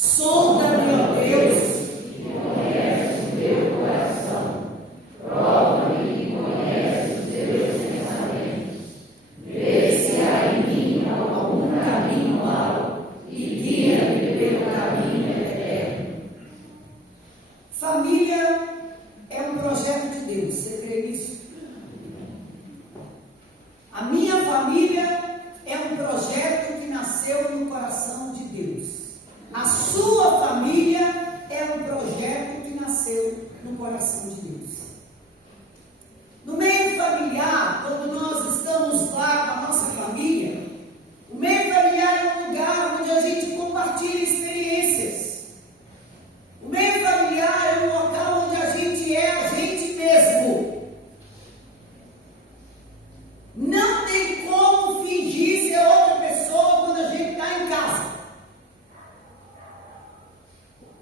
Sonda-me, ó Deus. Família é um projeto de Deus, você crê nisso? A minha família é um projeto que nasceu no coração de Deus. A sua família é um projeto que nasceu no coração de Deus. No meio familiar, quando nós estamos lá com a nossa família, o meio familiar é um lugar onde a gente compartilha experiências. O meio familiar é um local onde a gente é a gente mesmo. Não tem como fingir ser outra pessoa quando a gente está em casa.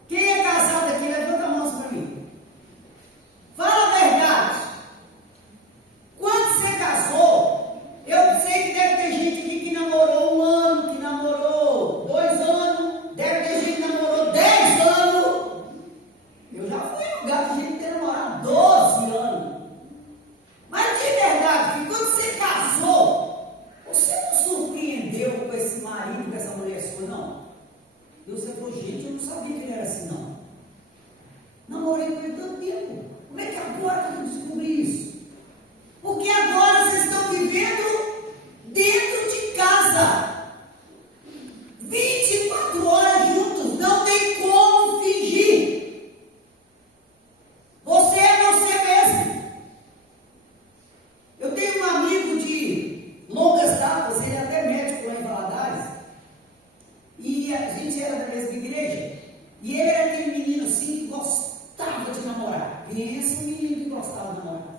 Quem é casado aqui, levanta a mão para mim. Fala a verdade. Quando você casou, eu sei que deve ter gente aqui que namorou 1 ano, que namorou 2 anos, deve ter gente que namorou 10 anos. Eu já fui em lugar de gente ter namorado 12 anos. Mas de verdade, que quando você casou, você não surpreendeu com esse marido, com essa mulher sua, não? E você falou, gente, eu não sabia que ele era assim, não. Namorei com ele tanto tempo. Como é que agora que eu descobri isso? Porque agora vocês estão vivendo dentro de casa. 24 horas juntos, não tem como fingir. Você é você mesmo. Eu tenho um amigo de longas datas, ele é até médico lá em Valadares, e a gente era da mesma igreja, e ele era aquele menino assim que gostava de namorar. Pensa um menino que gostava de namorar.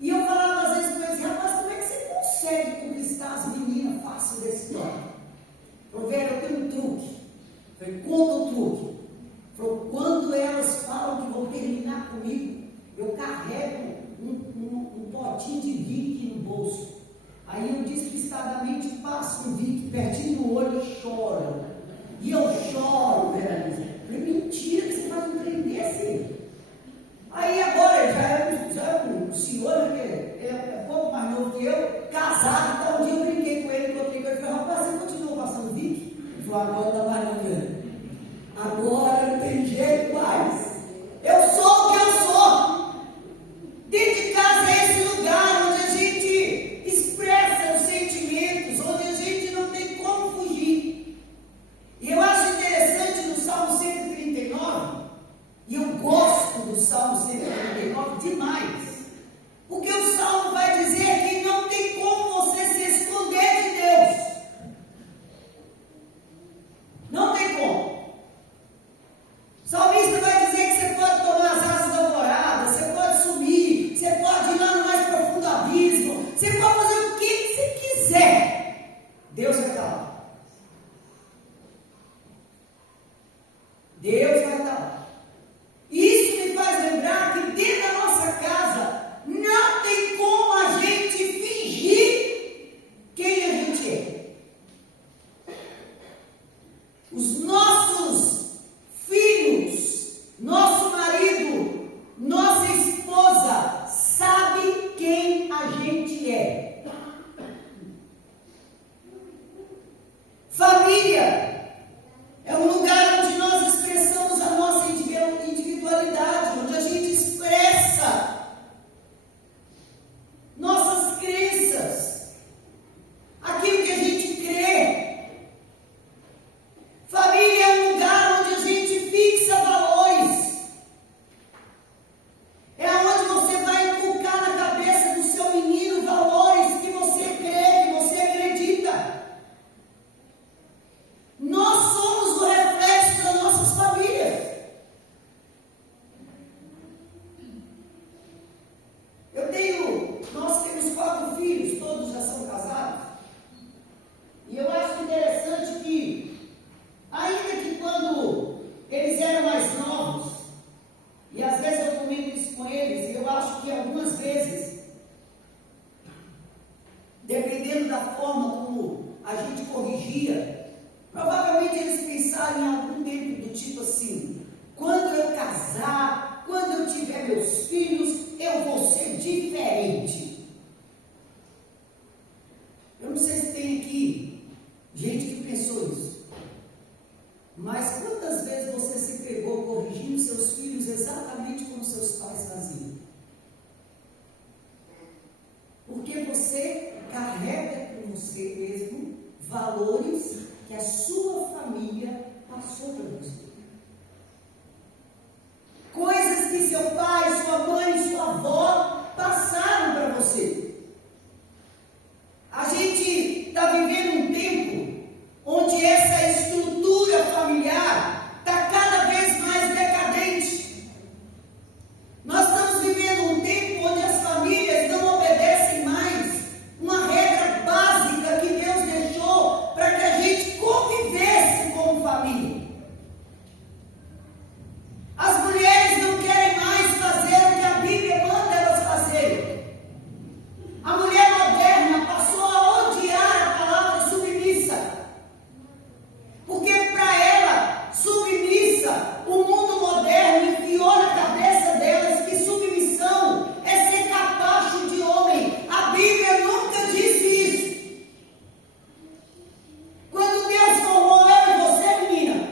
E eu falava às vezes com ele, rapaz, como é que você consegue conquistar as meninas fácil desse toque? Falei, velho, eu tenho um truque. Falei, conta o truque. Falei, quando elas falam que vão terminar comigo, eu carrego um potinho de Vick no bolso. Aí eu despistadamente passo um Vick pertinho do olho e choro. E eu choro, Veranice. Falei, mentira que você faz um trem desse. Aí agora ele já é um senhor, que é pouco mais novo que eu, casado. Então um dia eu brinquei com ele, encontrei com ele e falei, rapaz, você continua passando Vick? Ele falou, agora não está mais não vendo. Agora não tem jeito mais. Eu sou o que eu sou. Dentro de casa é esse lugar onde a gente expressa os sentimentos, onde a gente não tem como fugir. E eu acho interessante no Salmo 139, e eu gosto do Salmo 139 demais, porque o Salmo vai dizer que não tem como você se esconder de Deus. Não tem como. O salmista vai dizer que você pode tomar as asas da alvorada, você pode sumir, você pode ir lá no mais profundo abismo, você pode fazer o que você quiser. Deus vai estar lá. Deus vai estar lá. Isso me faz lembrar que dentro da nossa casa não tem como a gente fingir quem a gente é. Os nossos filhos, nosso marido, nossa esposa sabe quem a gente é. Família é um lugar onde nós expressamos meus filhos, eu vou ser diferente. Eu não sei se tem aqui gente que pensou isso. Mas quantas vezes você se pegou corrigindo seus filhos exatamente como seus pais faziam? Porque você carrega com você mesmo valores que a sua família passou para você. Coisas que seu pai, sua mãe, sua avó passaram para você. A gente está vivendo um tempo onde essa estrutura familiar está cada vez mais decadente. Nós estamos vivendo um tempo onde as famílias não obedecem mais uma regra básica que Deus deixou para que a gente convivesse como família. As mulheres não querem mais fazer o que a Bíblia manda elas fazerem. A mulher moderna passou a odiar a palavra submissa. Porque para ela, submissa, o mundo moderno enfiou na cabeça delas que submissão é ser capacho de homem. A Bíblia nunca disse isso. Quando Deus formou eu e você, menina,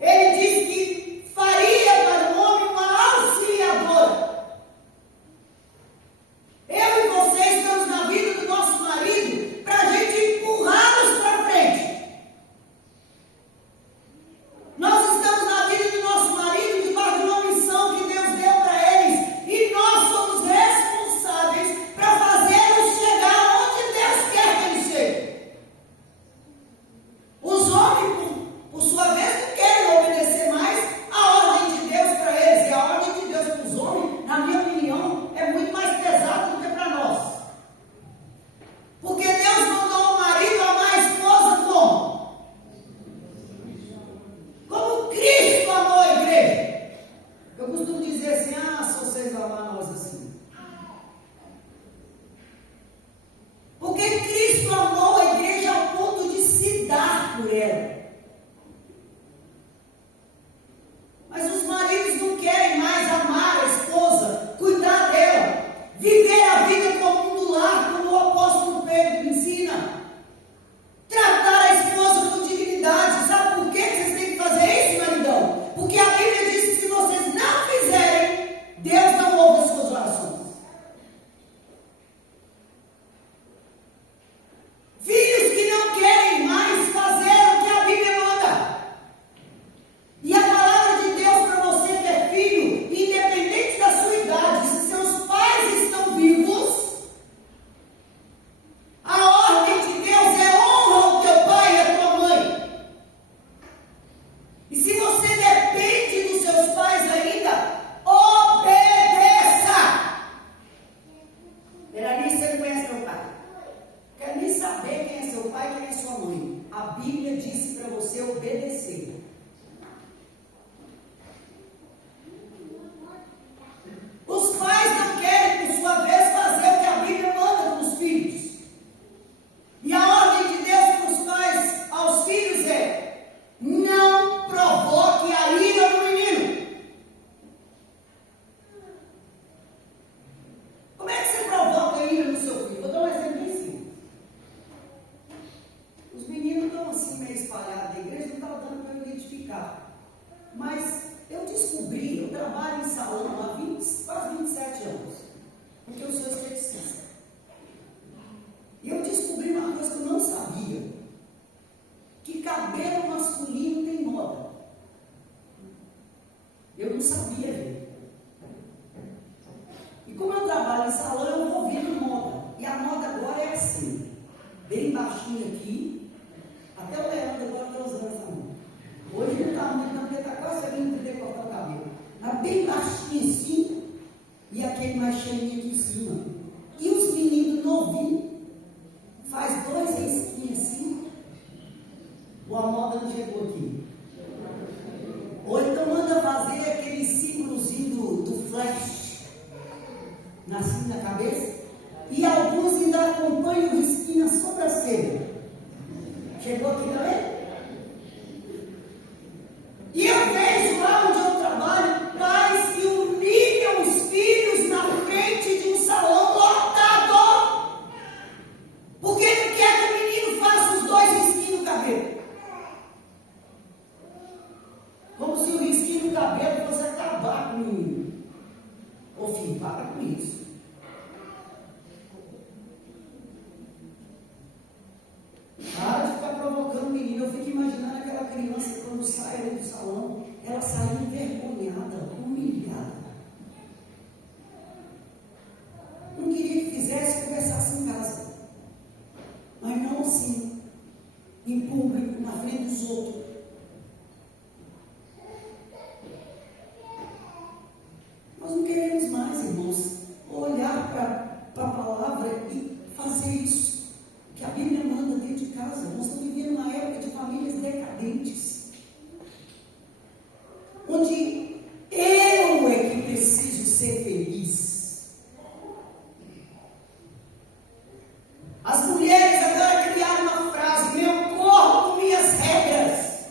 Ele disse que faria para o homem uma auxiliadora. Eu e você estamos na vida do nosso marido para a gente empurrá-los para frente. Nós estamos na vida do nosso marido debaixo de uma missão que Deus deu para eles. E nós somos responsáveis para fazê-los chegar onde Deus quer que eles cheguem. Os homens, por sua vez, não querem obedecer mais a ordem de Deus para eles. E a ordem de Deus para os homens, na minha opinião, é muito mais pesada do que para nós. Porque Deus mandou o marido amar a esposa como? Como Cristo amou a igreja. Eu costumo dizer assim, se vocês amar nós assim. Porque Cristo amou a igreja ao ponto de se dar por ela. Mas os maridos não querem mais amar a esposa, cuidar dela, viver a vida comum do lar, como o apóstolo Pedro ensina. Tratar a esposa com dignidade. Sabe por que vocês têm que fazer isso, maridão? Porque a Bíblia diz que se vocês não fizerem, Deus não ouve as suas orações. Filhos que não querem mais fazer o que a Bíblia manda. E a palavra de Deus para você que é filho, independente da sua idade, se seus pais estão vivos, a ordem de Deus é honra o teu pai e a tua mãe. E se você depende dos seus pais ainda, obedeça. Veranice, você não conhece teu pai? Quero nem saber quem é seu pai e quem é sua mãe. A Bíblia disse para você obedecer. Os pais não querem, por sua vez, fazer o que a Bíblia manda para os filhos. E a ordem de Deus para os pais aos filhos é: não provoque a ira do menino. Como é que você provoca a ira no seu filho? Vou dar um exemplo bem simples. Os meninos estão assim meio espalhados da igreja, não estava dando para eu identificar. Mas eu descobri, eu trabalho em salão há quase 27 anos, porque eu sou esteticista. E eu descobri uma coisa que eu não sabia, que cabelo masculino tem moda. Eu não sabia, gente. E como eu trabalho em salão, eu vou vendo moda. E a moda agora é assim, bem baixinho aqui, até o Leandro agora está usando essa moda. Hoje não está muito, não, porque está quase saindo de cortar o cabelo. Mas bem baixinho assim, e aquele mais cheinho aqui em cima. E os meninos novinhos, faz 2 risquinhos assim, ou a moda não chegou aqui. Ou então manda fazer aquele símbolozinho do flash, assim na cabeça, e alguns ainda acompanham o risquinho na sobrancelha. Chegou aqui também? E eu vejo lá onde eu trabalho, pais menino, para com isso. Para de ficar provocando o menino. Eu fico imaginando aquela criança quando sai ali do salão, ela sai envergonhada, humilhada. Não queria que fizesse, conversasse em casa. Mas não assim, em público, na frente dos outros. Nós não queremos mais, irmãos, olhar para a palavra e fazer isso que a Bíblia manda dentro de casa. Nós estamos vivendo uma época de famílias decadentes, onde eu é que preciso ser feliz. As mulheres agora criaram uma frase: meu corpo, minhas regras.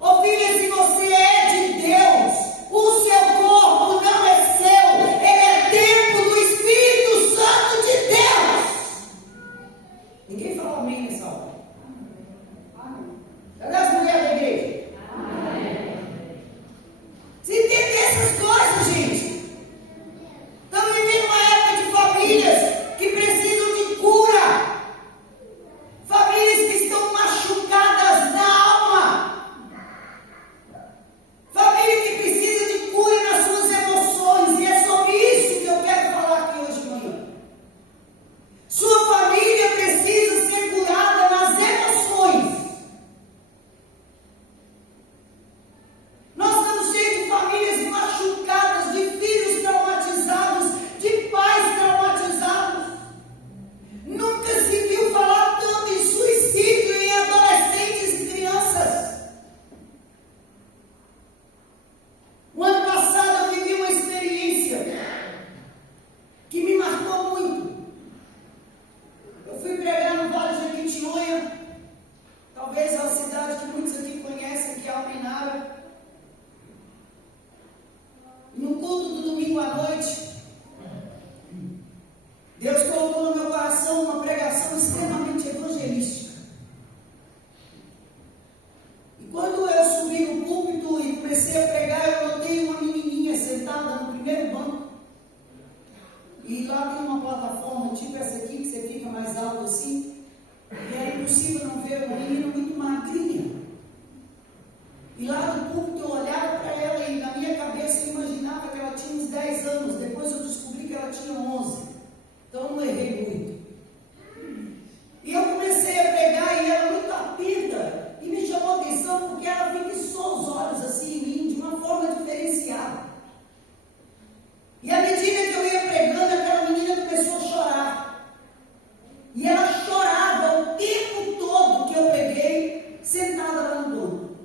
Ô filha, se você é de Deus, o seu corpo não é seu, ele é templo do Espírito Santo de Deus. Ninguém fala amém nessa hora. Cadê as mulheres da igreja? Se entender essas coisas, gente. Estamos vivendo uma época de famílias que precisam de cura. Famílias que estão machucadas na alma. Famílias que precisam de cura nas suas emoções. E é sobre isso que eu quero falar aqui hoje de manhã. Sua família precisa ser curada nas emoções. Nós estamos cheios de famílias machucadas, de filhos traumatizados, de pais traumatizados. Nunca se viu falar tanto em suicídio em adolescentes e crianças. O ano passado eu vivi uma experiência que me marcou muito. Eu fui pregar no Vale de Jequitinhonha, talvez a cidade que muitos aqui conhecem, que é Almenara. No culto do domingo à noite, Deus colocou no meu coração uma pregação extremamente evangelística. E quando eu subi no púlpito e comecei a pregar, eu notei uma menininha sentada no primeiro banco. E lá tem uma plataforma tipo essa aqui, que você fica mais alto assim. E era impossível não ver uma menina muito magrinha. E lá do púlpito eu olhava para ela e na minha cabeça eu imaginava que ela tinha uns 10 anos. Depois eu descobri que ela tinha 11. Então eu não errei muito. E eu comecei a pregar e ela muito atenta. E me chamou a atenção porque ela fixou os olhos assim em mim de uma forma diferenciada. E à medida que eu ia pregando, aquela menina começou a chorar. E ela chorava o tempo todo que eu preguei, sentada lá no banco.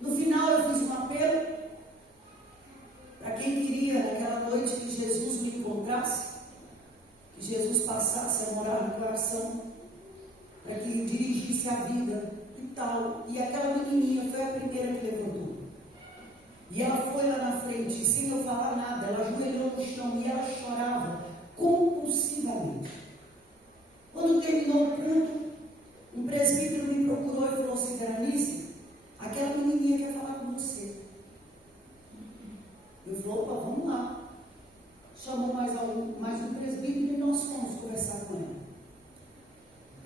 No final eu fiz um apelo para quem queria naquela noite que Jesus me encontrasse, que Jesus passasse a morar no coração, para que dirigisse a vida e tal. E aquela menininha foi a primeira que levantou. E ela foi lá na frente, sem eu falar nada, ela ajoelhou no chão e ela chorava compulsivamente. Quando terminou o culto, um presbítero me procurou e falou assim: Veranice, aquela menininha quer falar com você. Eu falei: opa, vamos lá. Chamou mais um presbítero e nós fomos conversar com ela.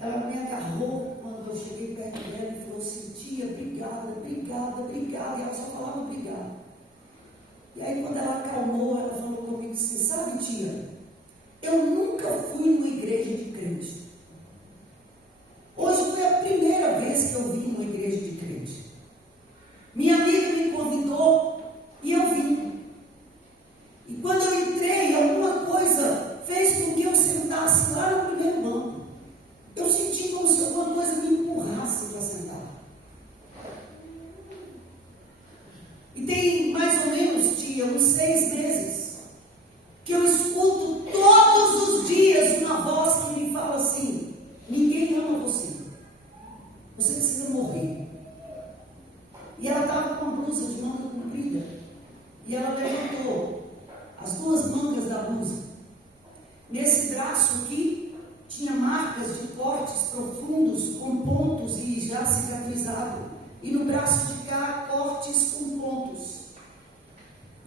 Ela me agarrou quando eu cheguei perto dela e falou assim: tia, obrigada, obrigada, obrigada. E ela só falava obrigada. E aí quando ela acalmou, ela falou comigo assim: sabe, tia, eu nunca fui numa igreja de crente. Hoje foi a primeira vez que eu vim numa igreja de crente. Minha amiga me convidou e eu vim. E quando eu entrei, alguma coisa fez com que eu sentasse lá no primeiro banco. Eu senti como se alguma coisa me empurrasse para sentar. E tem mais ou menos, tia, uns 6 meses, que eu escuto todos os dias uma voz que me fala assim: ninguém ama você. Você precisa morrer. E ela estava com uma blusa de manga comprida. E ela levantou as 2 mangas da blusa. Nesse braço aqui, tinha marcas de cortes profundos, com pontos e já cicatrizado. E no braço de cá, cortes com pontos.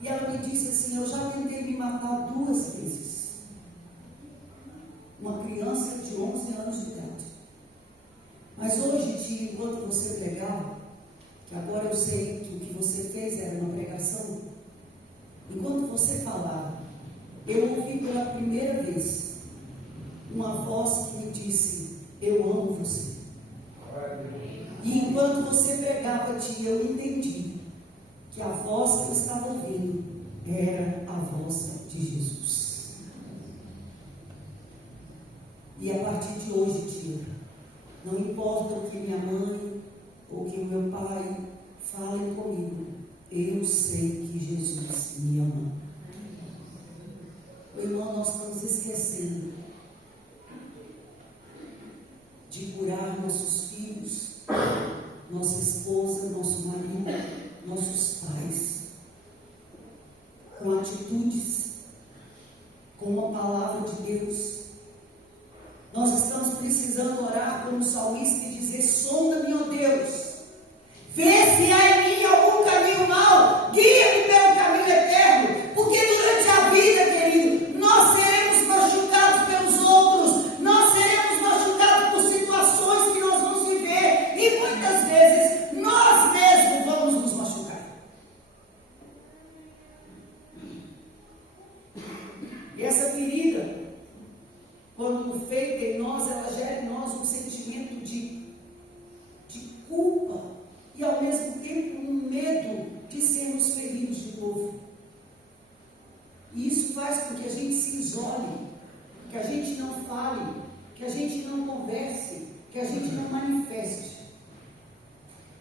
E ela me disse assim: eu já tentei me matar 2 vezes. Uma criança de 11 anos de idade. Mas hoje, tia, enquanto você pregava, que agora eu sei que o que você fez era uma pregação, enquanto você falava, eu ouvi pela primeira vez uma voz que me disse: eu amo você. E enquanto você pregava, tia, eu entendi que a voz que eu estava ouvindo era a voz de Jesus. E a partir de hoje, tia, não importa o que minha mãe ou que o meu pai falem comigo, eu sei que Jesus me ama. Irmão, nós estamos esquecendo de curar nossos filhos, nossa esposa, nosso marido, nossos pais, com atitudes, com a palavra de Deus. Nós estamos precisando orar como salmista e dizer: sonda-me, ó Deus, vê se há em mim algum caminho mau, guia-me pelo caminho eterno, porque durante a vida, querido, nós seremos machucados pelos outros, nós seremos machucados por situações que nós vamos viver, e muitas vezes nós mesmos vamos nos machucar. E essa ferida, quando feita em nós, ela gera em nós um sentimento de culpa e ao mesmo tempo um medo de sermos feridos de novo. E isso faz com que a gente se isole, que a gente não fale, que a gente não converse, que a gente não manifeste.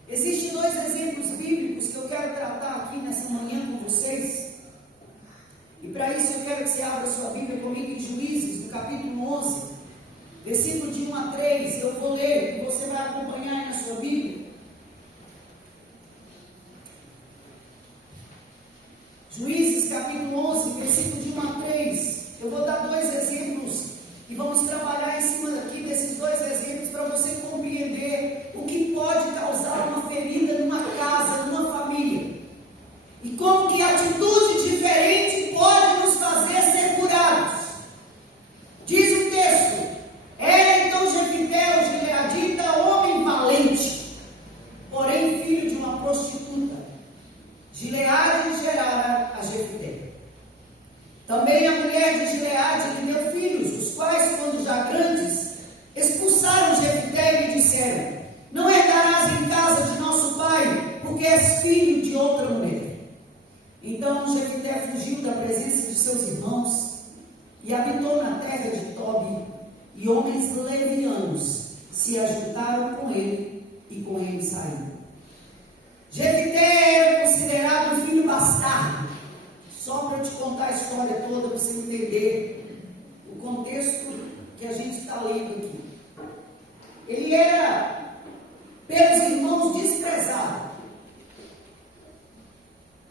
Existem 2 exemplos bíblicos que eu quero tratar aqui nessa manhã com vocês. E para isso eu quero que você abra sua Bíblia comigo em Juízes, no capítulo 11, versículo de 1 a 3. Eu vou ler e você vai acompanhar aí na sua Bíblia. Juízes, capítulo 11, versículo de 1 a 3. Eu vou dar 2 exemplos e vamos trabalhar em cima daqui desses 2 exemplos para você compreender o que pode causar uma ferida numa casa, numa família. E como que atitude diferente pode nos fazer ser curados. Diz o texto: era então Jefité, o gileadita, homem valente, porém filho de uma prostituta. Gileade gerara a Jefité. Também a mulher de Gileade lhe deu filhos, os quais, quando já grandes, expulsaram Jefité e lhe disseram: não herdarás em casa de nosso pai, porque és filho de outra mulher. Então Jefité fugiu da presença de seus irmãos e habitou na terra de Tobi, e homens levianos se ajuntaram com ele e com ele saíram. Jefité era considerado um filho bastardo. Só para te contar a história toda, para você entender o contexto que a gente está lendo aqui. Ele era, pelos irmãos, desprezado.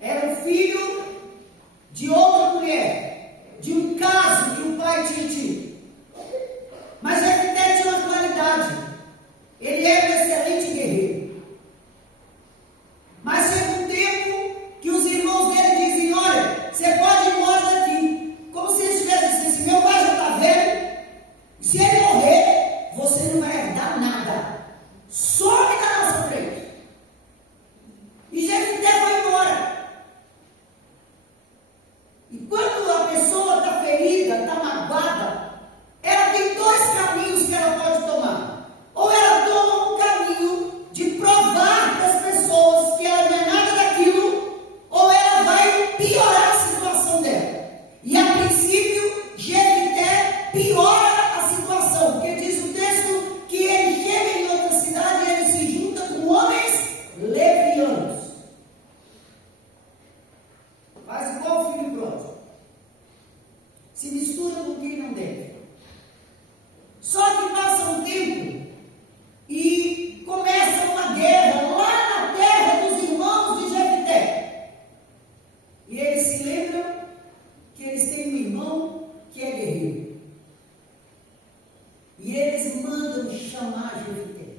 Era o filho de outra mulher, de um caso que o pai tinha tido. Mas Jefité tinha uma qualidade: ele era um excelente guerreiro. Mas chega um tempo que os irmãos dele dizem: olha, você pode ir embora daqui. Como se eles tivessem dito assim: meu pai já está velho, se ele morrer, você não vai herdar nada. Some da nossa frente. E Jefité foi embora. E quando a pessoa está ferida, está magoada, ela tem 2 caminhos que ela pode tomar. Ou ela toma um caminho de provar para as pessoas que ela não é nada daquilo, ou ela vai piorar a situação dela. E a princípio, Jefité piora a situação, porque diz o texto que ele chega em outra cidade e ele se junta com homens levianos. Faz igual o filho pródigo. Se mistura com quem não deve. Só que passa um tempo e começa uma guerra lá na terra dos irmãos de Jefité. E eles se lembram que eles têm um irmão que é guerreiro. E eles mandam chamar Jefité.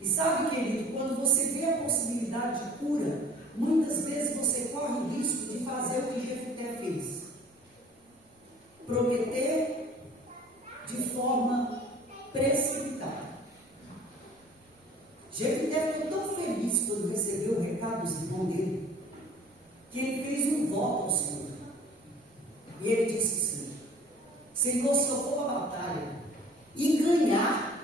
E sabe, querido, quando você vê a possibilidade de cura, muitas vezes você corre o risco de fazer o que Jefté fez. Prometer de forma precipitada. Jefté ficou tão feliz quando recebeu o recado dos irmãos dele, que ele fez um voto ao Senhor. E ele disse assim: Senhor, se eu for para a batalha e ganhar,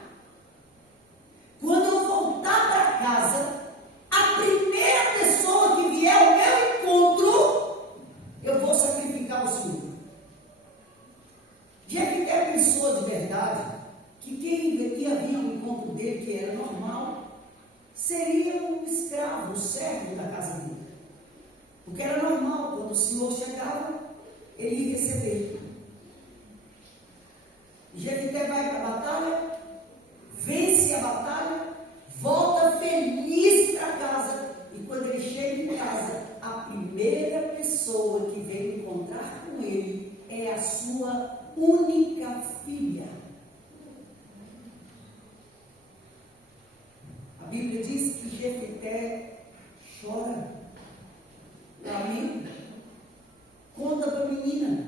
quando eu voltar para casa, a primeira pessoa que vier ao meu encontro, eu vou sacrificar o Senhor. Jefté pensou de verdade que quem ia vir ao encontro dele, que era normal, seria um escravo, um servo da casa dele. Porque era normal, quando o Senhor chegava, ele ia receber. Jefté vai para a batalha, vence a batalha, volta feliz para casa, e quando ele chega em casa, a primeira pessoa que vem encontrar com ele é a sua única filha. A Bíblia diz que Jefté chora, lamenta, conta para a menina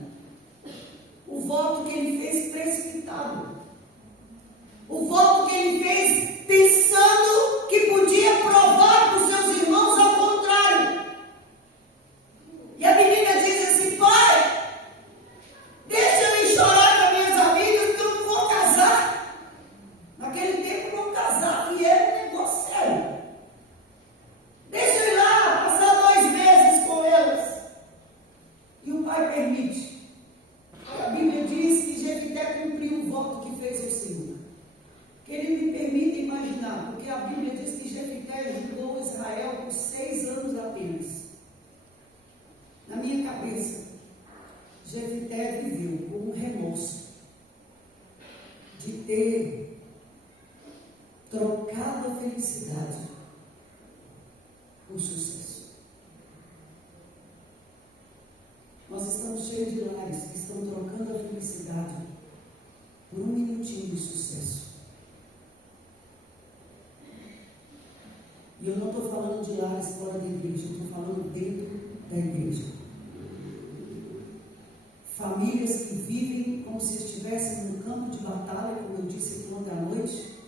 o voto que ele fez precipitado, o voto que ele fez pensando que podia provar para os seus irmãos ao contrário. E a menina diz assim: pai, deixa eu ir chorar com minhas amigas, que eu não vou casar. Naquele tempo não casava e era um negócio sério. Deixa eu ir lá, passar 2 meses com elas. E o pai permite. A Bíblia diz que Jefté cumpriu o voto que fez ao Senhor. Querido, me permita imaginar, porque a Bíblia diz que Jefté ajudou Israel por 6 anos apenas. Na minha cabeça, Jefté viveu com um remorso de ter trocado a felicidade por sucesso. Nós estamos cheios de lares que estão trocando a felicidade por um minutinho de sucesso. E eu não estou falando de lares fora da igreja, eu estou falando dentro da igreja. Famílias que vivem como se estivessem no campo de batalha, como eu disse aqui ontem à noite.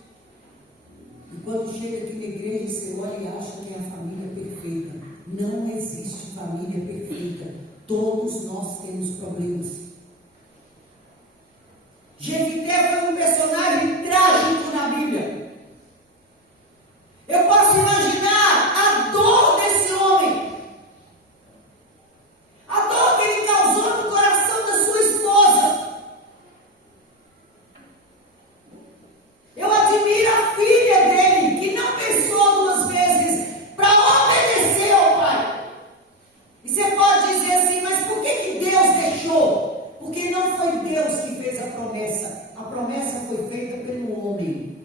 E quando chega aqui na igreja, você olha e acha que é a família perfeita. Não existe família perfeita. Todos nós temos problemas. Jefté foi um personagem trágico na Bíblia. Eu posso imaginar a dor desse homem, a dor que ele causou no coração da sua esposa. Eu admiro a filha dele, que não pensou 2 vezes para obedecer ao pai. E você pode dizer assim: mas por que Deus deixou? Porque não foi Deus que fez a promessa. A promessa foi feita pelo homem.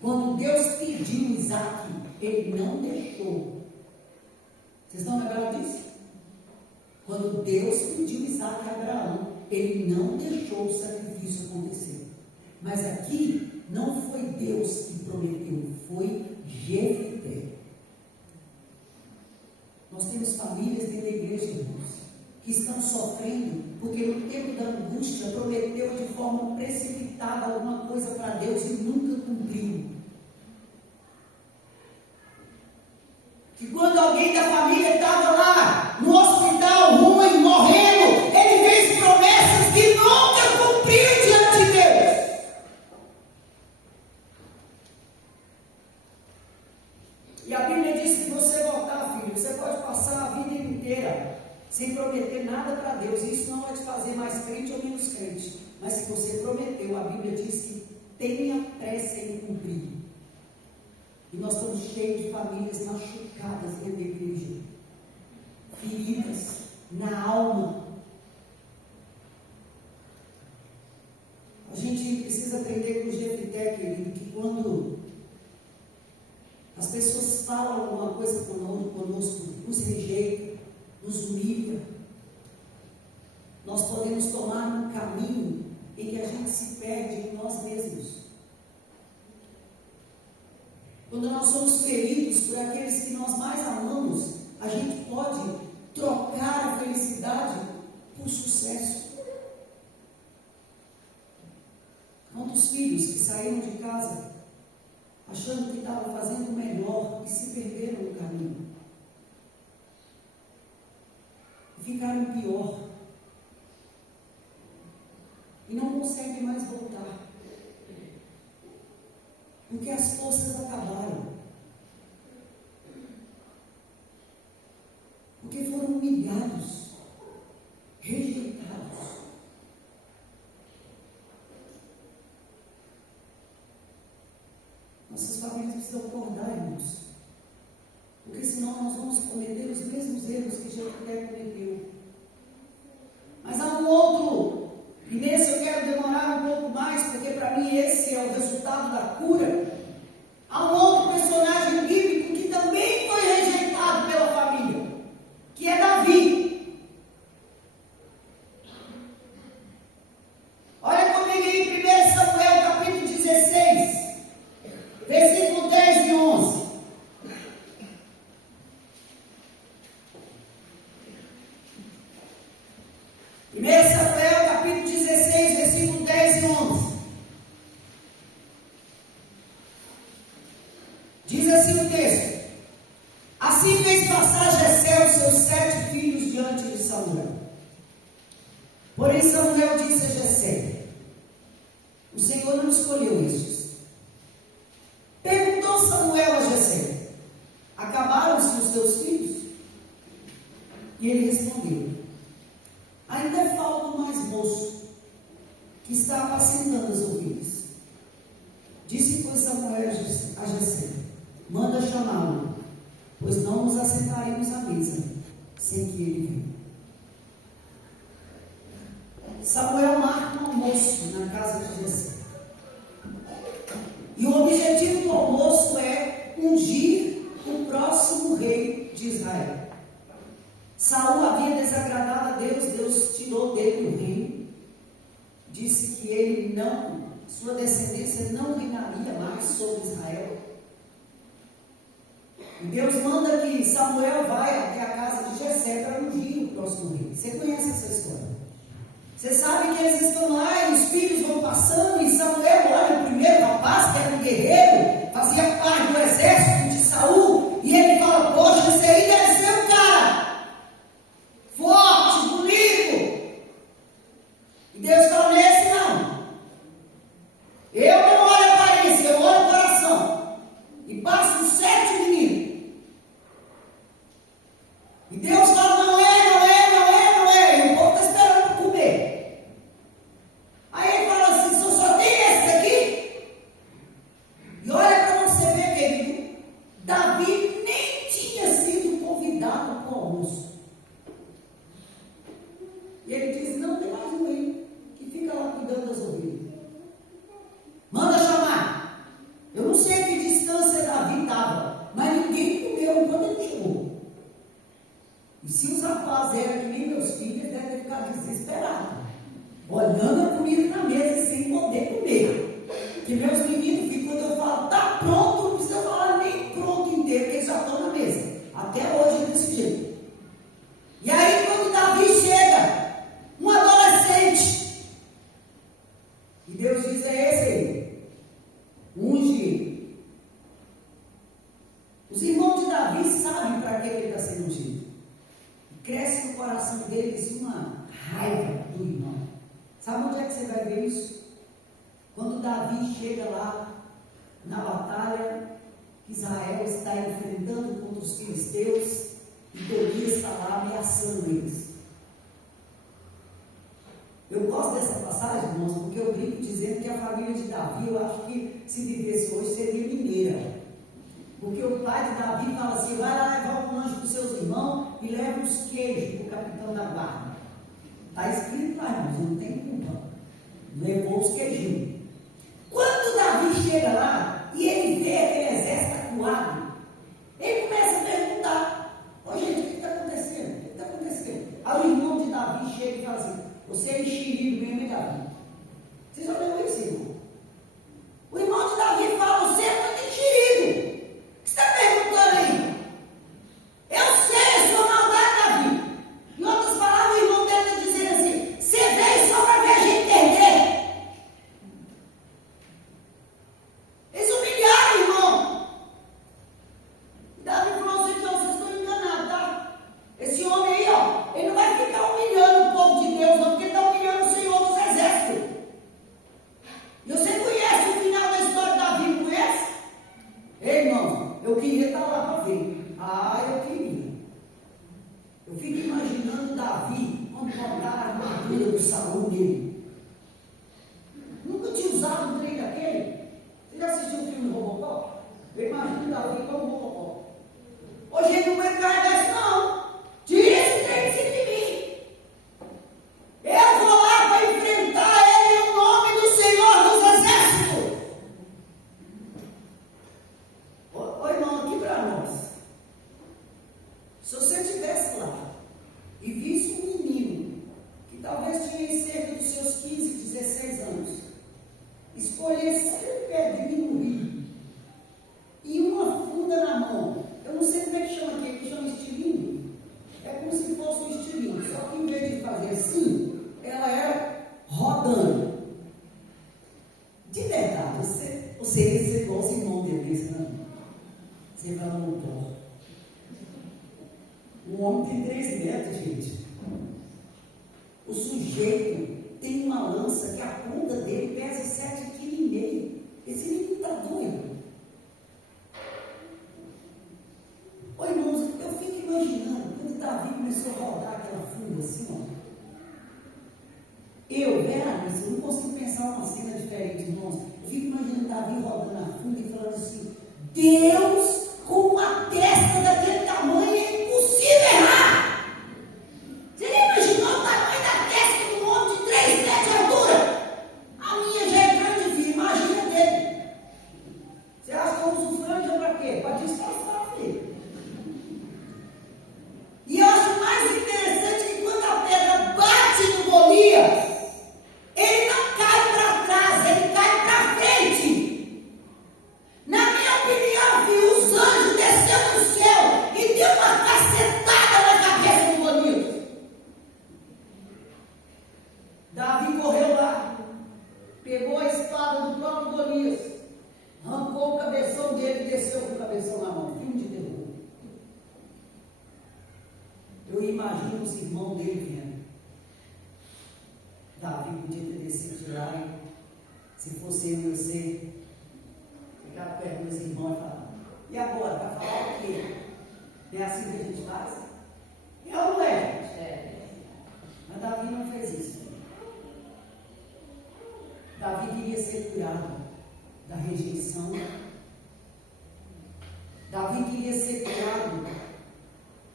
Quando Deus pediu Isaac, ele não deixou. Vocês estão lembrados disso? Quando Deus pediu Isaac a Abraão, ele não deixou o sacrifício acontecer. Mas aqui não foi Deus que prometeu, foi Jefté. Nós temos famílias dentro da igreja, irmãos, que estão sofrendo porque no tempo da angústia prometeu de forma precipitada alguma coisa para Deus e nunca cumpriu. Que quando alguém da família estava lá no hospital, ruim, morrendo, ele fez promessas que nunca cumpriu diante de Deus. E a Bíblia diz que se você voltar, filho, você pode passar a vida inteira sem prometer nada para Deus. E isso não vai te fazer mais crente ou menos crente. Mas se você prometeu, a Bíblia diz que tenha pressa em cumprir. E nós estamos cheios de famílias machucadas dentro da igreja, feridas na alma. A gente precisa aprender com o Jefté, querido, que quando as pessoas falam alguma coisa conosco, nos rejeita, nos humilha, nós podemos tomar um caminho em que a gente se perde em nós mesmos. quando nós somos feridos por aqueles que nós mais amamos, a gente pode trocar a felicidade por sucesso. Quantos filhos que saíram de casa achando que estavam fazendo o melhor e se perderam no caminho? E ficaram pior. E não conseguem mais voltar. Porque as forças acabaram. Porque foram humilhados, rejeitados. Nossas famílias precisam acordar, irmãos. Porque senão nós vamos cometer os mesmos erros que Jefté cometeu. Mas há um outro. E nesse eu quero demorar um pouco mais, porque para mim esse é o resultado da cura. Há um outro personagem bíblico que também foi rejeitado pela família, que é Davi. Olha comigo em 1 Samuel capítulo 16, versículo 10 e 11. 1 Samuel capítulo 16, versículo 10 e 11. Diz assim o texto: assim fez passar Jessé os seus 7 filhos diante de Samuel. Porém Samuel disse a Jessé: o Senhor não escolheu estes. Perguntou Samuel a Jessé: acabaram-se os teus filhos? E ele respondeu: ainda falta um mais moço, que está apacentando as ovelhas. Disse, pois, Samuel a Jessé: manda chamá-lo, pois não nos assentaremos à mesa sem que ele venha. Samuel marca um almoço na casa de Jessé. E o objetivo do almoço é ungir o próximo rei de Israel. Saul havia desagradado a Deus, Deus tirou dele o reino, disse que ele não, sua descendência não reinaria mais sobre Israel. E Deus manda que Samuel vai até a casa de Jessé para ungir o próximo rei. Você conhece essa história? Você sabe que eles estão lá e os filhos vão passando e Samuel olha o primeiro rapaz, que era um guerreiro, fazia parte do exército de Saul, e ele fala: poxa, esse aí deve ser um cara forte, bonito. E Deus fala: nesse não. Eu não olho a aparência, eu olho o coração. E passa os 7 meninos. E Deus fala: não é. E o povo está esperando para comer. Aí ele fala assim: só tem esses aqui? E olha para você ver, querido, Davi nem tinha sido convidado para o almoço. E ele diz: não, tem mais um aí, que fica lá cuidando das ovelhas. Manda chamar. Eu não sei a que distância Davi estava, mas ninguém comeu enquanto ele chegou. E se os rapazes eram que nem meus filhos, devem ter ficado desesperados, olhando a comida na mesa sem poder comer. Que meus meninos ficam, quando eu falo: está pronto, não precisa falar nem pronto inteiro, porque eles já estão na mesa. Até hoje é desse jeito. E aí, quando Davi chega, um adolescente, e Deus diz: é esse aí, unge. Os irmãos de Davi sabem para que ele está sendo ungido. Cresce no coração deles uma raiva do irmão. Sabe onde é que você vai ver isso? Quando Davi chega lá na batalha que Israel está enfrentando contra os filisteus, e Golias está lá ameaçando eles. Eu gosto dessa passagem, irmãos, porque eu brinco dizendo que a família de Davi, eu acho que se vivesse hoje seria mineira. Porque o pai de Davi fala assim: vai lá levar um lanche para os seus irmãos e leva uns queijos para o capitão da guarda. Está escrito lá, irmãos, não tem culpa. Levou os queijinhos. Quando Davi chega lá e ele vê aquele exército acuado, ele começa a perguntar: ô gente, o que está acontecendo? O que está acontecendo? Aí o irmão de Davi chega e fala assim: você é enxerido mesmo, hein, Davi? Vocês já leram isso, irmão? O irmão de Davi fala: você é muito enxerido. Eu queria estar lá para ver. Eu queria. Eu fico imaginando Davi quando botaram a armadura do Saul nele. Nunca tinha usado um trem daquele. Você já assistiu o filme Robocop? Eu imagino Davi como Robocop. Hoje ele não vai carregar isso não. Tira esse trem de cima de mim. Eu vou lá para enfrentar ele em nome do Senhor dos Exércitos. Ô irmão, aqui para nós. Se você estivesse lá e visse um menino que talvez tinha cerca dos seus 15, 16 anos, escolhesse o pé de mim no rio e uma funda na mão, eu não sei como é que chama aqui, que chama estilingue. É como se fosse um estilingue, só que em vez de fazer assim, ela era rodando. De verdade, você ia ser igual os irmãos deles, não? Você vai no pó. Um homem tem 3 metros, gente. O sujeito tem uma lança que a ponta dele pesa 7,5 kg. Esse menino está doido. Ô irmãos, eu fico imaginando quando Davi começou a rodar aquela funda assim, ó. Eu não consigo pensar uma cena diferente, irmãos. Eu fico imaginando Davi rodando a funda e falando assim: Deus, com uma testa daquele tamanho é impossível errar. Você nem imaginou o tamanho da testa de um homem de 3 metros de altura? A minha já é grande, filho, imagina dele. Você acha que eu uso franja para quê? Para disfarçar, filho. E eu acho mais interessante que quando a pedra bate no Golias, ele não cai para trás, ele cai para frente. Na minha opinião, filho, os anjos desceram do céu e deu uma cacetada na cabeça do Golias. Davi correu lá, pegou a espada do próprio Golias, arrancou o cabeção dele e desceu com o cabeção na mão. Filme de terror. Eu imagino os irmãos dele vendo. Davi podia ter descido de lá e, se fosse eu e você, ficar perto dos irmãos e falar: e agora? Vai falar o quê? Não é assim que a gente faz? É ou não é, gente? Mas Davi não fez isso. Davi queria ser curado da rejeição. Davi queria ser curado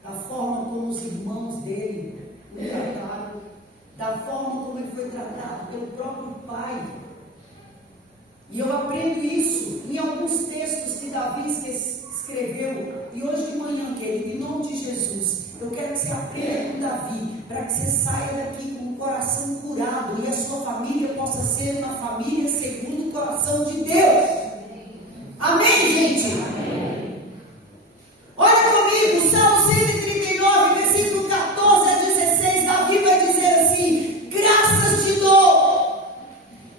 da forma como os irmãos dele o trataram, da forma como ele foi tratado pelo próprio pai. E eu aprendo isso em alguns textos que Davi escreveu. E hoje de manhã, querido, em nome de Jesus, eu quero que você aprenda com Davi, para que você saia daqui com o coração curado e a sua família possa ser uma família segundo o coração de Deus. Amém, gente? Amém. Olha comigo, Salmo 139, versículo 14 a 16, Davi vai dizer assim: graças te dou,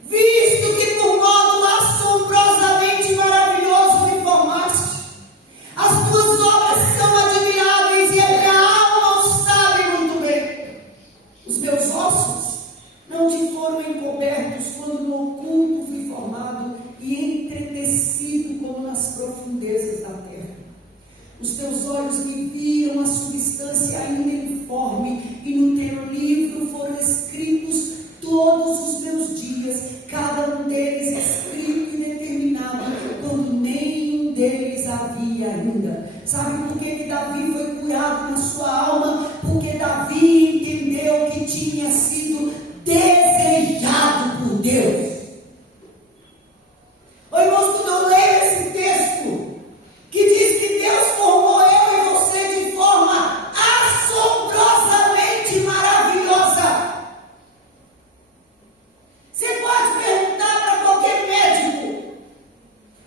visto que por modo assombrosamente maravilhoso me formaste. As tuas obras são admiráveis e a minha alma o sabe muito bem. Os meus ossos não te foram encobertos quando no oculto fui formado e entretecido como nas profundezas da terra. Os teus olhos me viram a substância ainda informe, e no teu livro foram escritos todos os meus dias, cada um deles escrito e determinado, quando nenhum deles havia ainda. Sabe por que Davi foi curado na sua alma? Porque Davi entendeu que tinha sido desejado por Deus. Ô irmãos, quando eu leio esse texto, que diz que Deus formou eu e você de forma assombrosamente maravilhosa. Você pode perguntar para qualquer médico,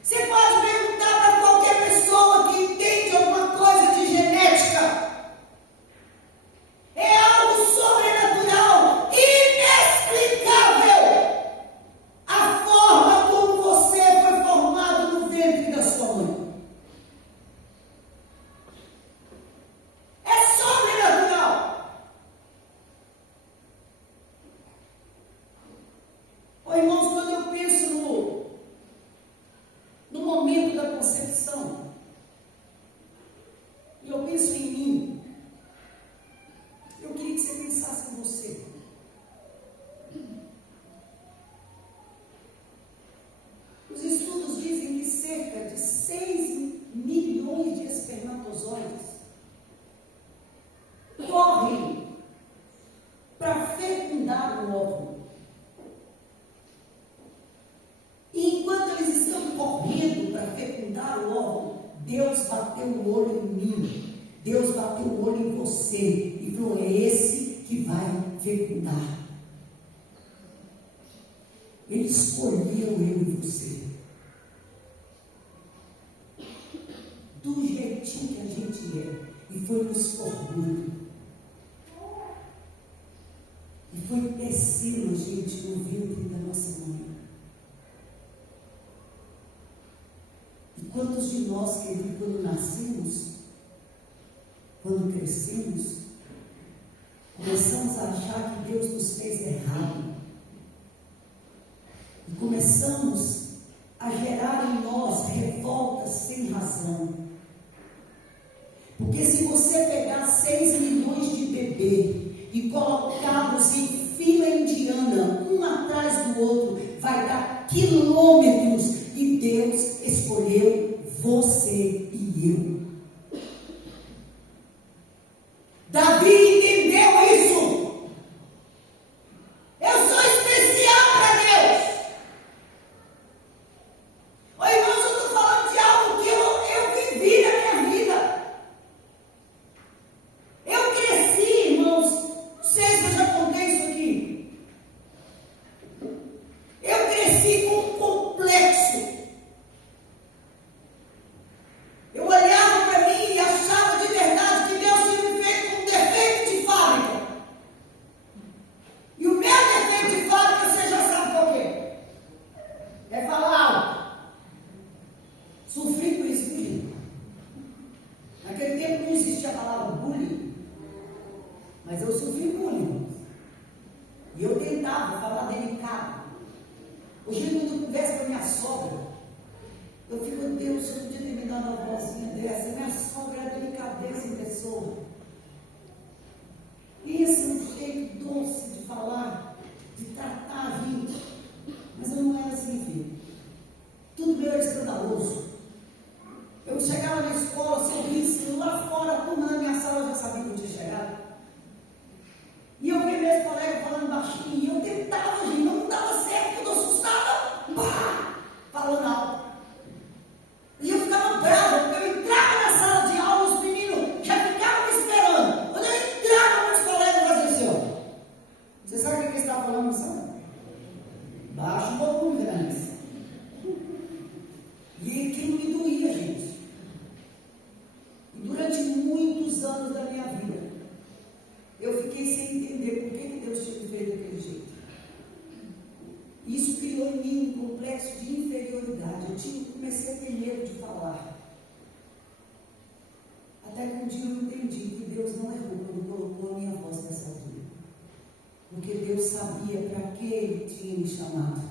você pode perguntar para qualquer pessoa que entende alguma coisa de genética. É algo sobrenatural, inexplicável. Deus bateu o olho em mim, Deus bateu o olho em você e falou: é esse que vai fecundar. Ele escolheu eu e você. Do jeitinho que a gente é. E foi nos formando. E foi tecendo a gente no ventre da nossa mãe. E quantos de nós, queridos, quando nascemos, quando crescemos, começamos a achar que Deus nos fez errado. E começamos a gerar em nós revoltas sem razão. Porque se você pegar 6 milhões de bebês e colocá-los em fila indiana, um atrás do outro, vai dar quilômetros, e Deus escolheu você e eu. Davi entendeu isso. Eu sou especial para Deus. Ô irmãos, eu estou falando de algo que eu vivi na minha vida. Eu cresci, irmãos, não sei se eu já contei isso aqui. Eu cresci com um complexo. Eu olhava para mim e achava de verdade que Deus tinha me feito com um defeito de fábrica. E o meu defeito de fábrica, você já sabe qual que é. É falar algo. Sofri com isso, filho. Naquele tempo não existia a palavra bullying. Mas eu sofri bullying. E eu tentava falar delicado. Hoje, quando eu converso com a minha sogra, eu fico: Deus, você podia ter me dado uma vozinha dessa. Minha sogra é delicadeza em pessoa. Pensa um jeito doce de falar, de tratar a gente. Mas eu não era assim, filho. Tudo meu era escandaloso. Eu chegava na escola, sorriso, lá fora, a turma na minha sala já sabia que eu tinha chegado. E eu vi meus colegas falando baixinho, e eu tentava, gente, não dava certo, eu assustava, pá, falando alto. E eu ficava bravo, porque eu entrava na sala de aula, os meninos já ficavam me esperando. Quando eu entrava, meus colegas faziam assim, ó. Você sabe o que eles estavam falando, sabe? Baixa um pouco, Veranice. E aquilo me doía, gente. E durante muitos anos da minha vida, eu fiquei sem entender por que Deus tinha me feito daquele jeito. Isso criou em mim um complexo de inferioridade. Eu comecei a ter medo de falar. Até que um dia eu entendi que Deus não errou quando colocou a minha voz nessa altura. Porque Deus sabia para que Ele tinha me chamado.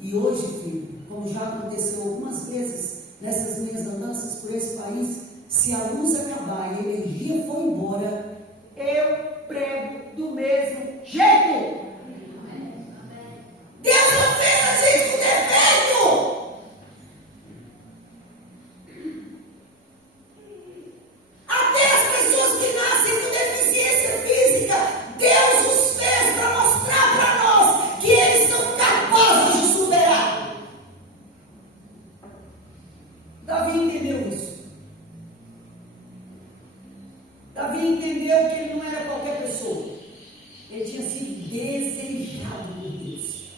E hoje, filho, como já aconteceu algumas vezes nessas minhas andanças por esse país, se a luz acabar e a energia for embora, eu prego do mesmo jeito. Deus não fez a gente com defeito. Até as pessoas que nascem com deficiência física, Deus os fez para mostrar para nós que eles são capazes de superar. Davi entendeu isso. Davi entendeu que ele não era qualquer pessoa. Ele tinha sido desejado por Deus.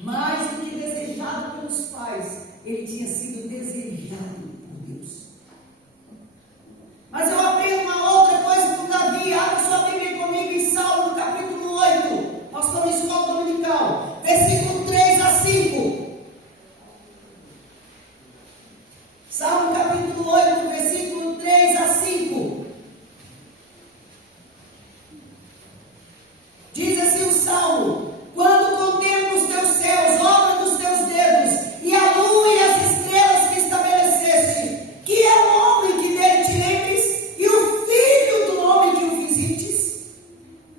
Mais do que desejado pelos pais, ele tinha sido desejado por Deus. Mas eu aprendo uma outra coisa com Davi. Abre sua Bíblia comigo em Salmo, capítulo 8. Nós estamos na escola dominical. Versículo 3 a 5. Salmo capítulo 8, versículo 3 a 5. Diz assim o Salmo: quando contemplo os teus céus, obra dos teus dedos, e a lua e as estrelas que estabeleceste, que é o homem que dele te lembres, e o filho do homem que o visites?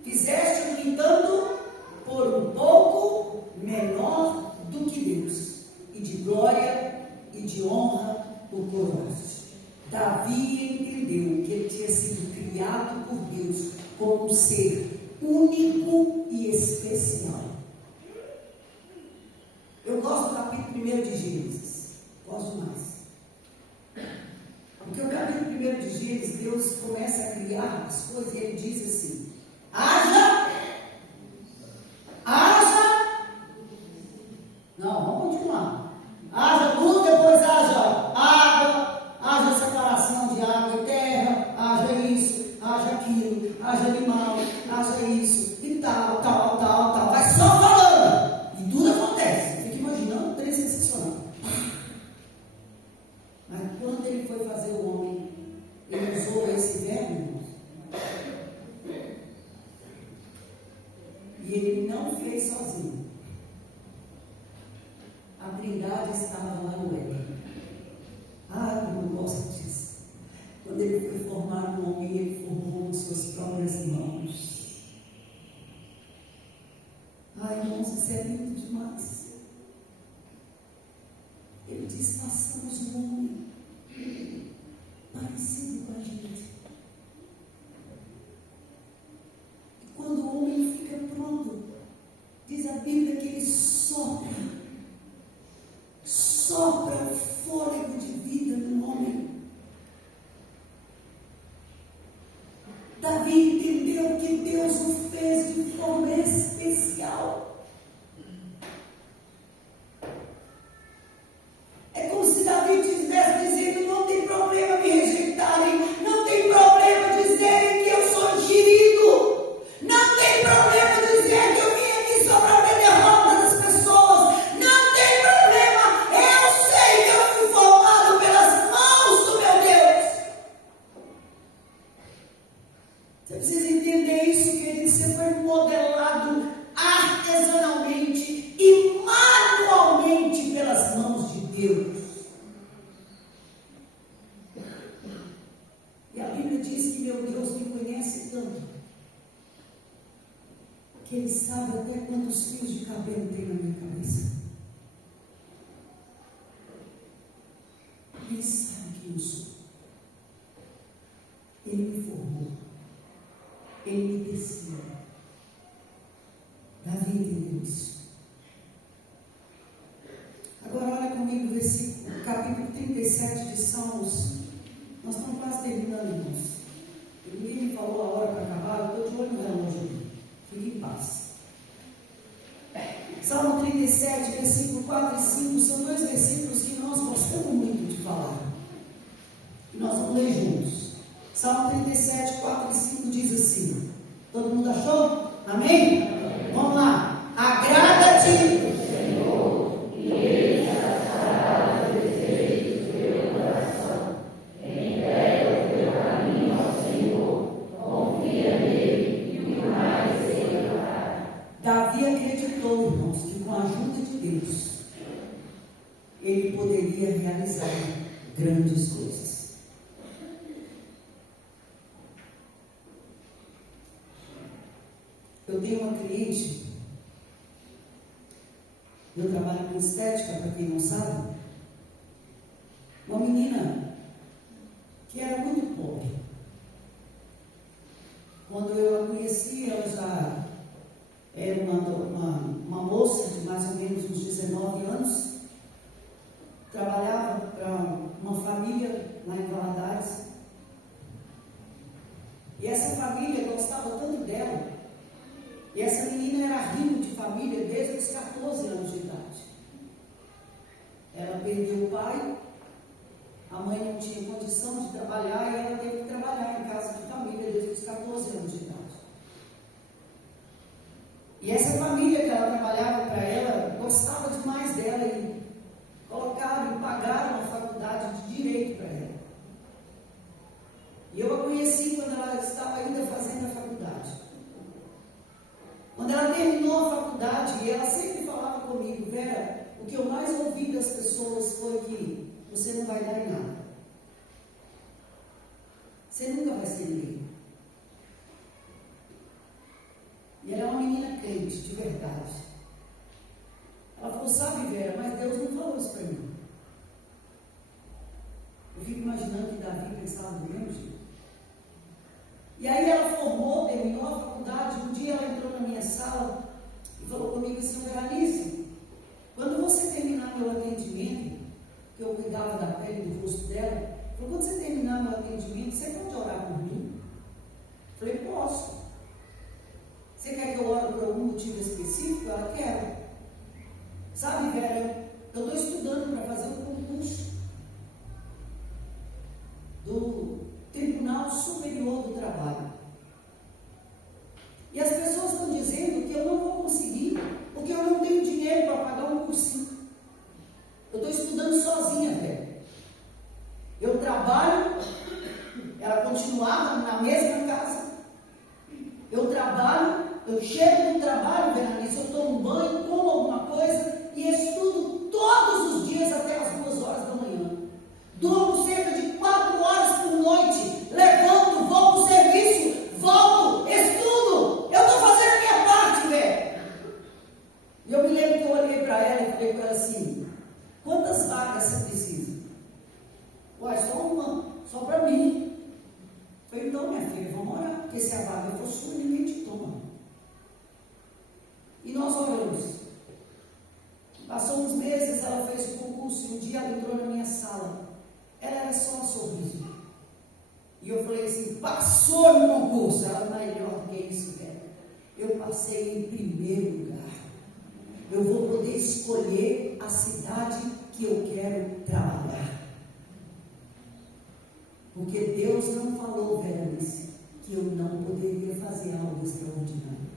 Fizeste-o, no entanto, por um pouco menor do que Deus, e de glória e de honra o coroaste. Davi entendeu que ele tinha sido criado por Deus como um ser único e especial. Eu gosto do capítulo 1 de Gênesis. Gosto mais. ele foi fazer o homem, ele usou esse verbo, irmãos. E ele não fez sozinho. A Trindade estava lá no Éden. Ah, eu não gosto disso. Quando ele foi formar o homem, ele formou com suas próprias mãos. Ai, irmãos, isso é lindo demais. Ele diz: façamos um homem parecido com a gente. E quando o homem fica pronto, diz a Bíblia que ele sopra o fôlego de vida no homem. Davi entendeu que Deus o fez de forma especial. É como se Davi estivesse dizendo: não tem problema me rejeitarem, não tem problema dizerem que eu sou gerido, não tem problema dizer que eu vim aqui só para ver derrota das pessoas, não tem problema, eu sei que eu fui formado pelas mãos do meu Deus. Você precisa entender isso, querido. Você foi modelado artesanalmente e manualmente pelas mãos de Deus. E a Bíblia diz que meu Deus me conhece tanto que Ele sabe até quantos fios de cabelo tem na minha cabeça. Ele sabe quem eu sou. Ele me formou. Ele me desceu. Davi entendeu isso. Agora olha comigo o versículo, capítulo 37 de Salmos. Nós estamos quase terminando, irmãos. Ninguém me falou a hora para acabar, eu estou de olho no relógio. Fique em paz. Salmo 37, versículo 4 e 5, são dois versículos que nós gostamos muito de falar. E nós vamos ler juntos. Salmo 37, 4 e 5 diz assim. Todo mundo achou? Amém? Amém. Vamos lá. Agrada-te, Senhor, e Ele satisfará os desejos do teu coração. Entrega o teu caminho ao Senhor, confia nele e o mais ele fará. Davi acreditou, irmãos, que com a ajuda de Deus ele poderia realizar grandes coisas. Eu tenho uma cliente, eu trabalho com estética, para quem não sabe, uma menina que era muito pobre. Quando eu a conheci, ela já era uma moça de mais ou menos uns 19 anos, trabalhava para uma família lá em Valadares, e essa família gostava tanto dela. E essa menina era rico de família desde os 14 anos de idade. Ela perdeu o pai, a mãe não tinha condição de trabalhar e ela teve que trabalhar em casa de família desde os 14 anos de idade. E essa família que ela trabalhava para ela gostava demais dela e colocaram e pagaram a faculdade de Direito para ela. E eu a conheci quando ela estava ainda fazendo a faculdade. Quando ela terminou a faculdade, e ela sempre falava comigo: Vera, o que eu mais ouvi das pessoas foi que você não vai dar em nada. Você nunca vai ser ninguém. E ela é uma menina crente, de verdade. Ela falou: sabe, Vera, mas Deus não falou isso para mim. Eu fico imaginando que Davi pensava do mesmo jeito. E aí ela formou, terminou a faculdade. Um dia ela entrou na minha sala e falou comigo assim: Veranice, quando você terminar meu atendimento, que eu cuidava da pele do rosto dela, falou: quando você terminar meu atendimento, você pode orar por mim? Eu falei: posso. Você quer que eu ore por algum motivo específico? Ela quer. Sabe, Vera, eu estou estudando para fazer um concurso do Tribunal Superior do Trabalho. E as pessoas estão dizendo que eu não vou conseguir, porque eu não tenho dinheiro para pagar um cursinho. Eu estou estudando sozinha, velho. Eu trabalho Eu chego no trabalho, Veranice, eu tomo um banho, como alguma coisa e estudo todos os dias até as 2 horas da manhã. Durmo cerca de 4 horas por noite. Levanto, vou para o serviço, volto, estudo. Eu estou fazendo a minha parte, velho. E eu me lembro que eu olhei para ela e falei com ela assim: quantas vagas você precisa? Uai, só uma, só para mim. Eu falei, então, minha filha, vamos orar, porque se a vaga for sua, ninguém te toma. E nós oramos. Passou uns meses, ela fez o concurso e um dia ela entrou na minha sala. Ela era só um sorriso. E eu falei assim: passou no concurso. Ela, melhor que isso, velho. Eu passei em primeiro lugar. Eu vou poder escolher a cidade que eu quero trabalhar. Porque Deus não falou, Veranice, que eu não poderia fazer algo extraordinário.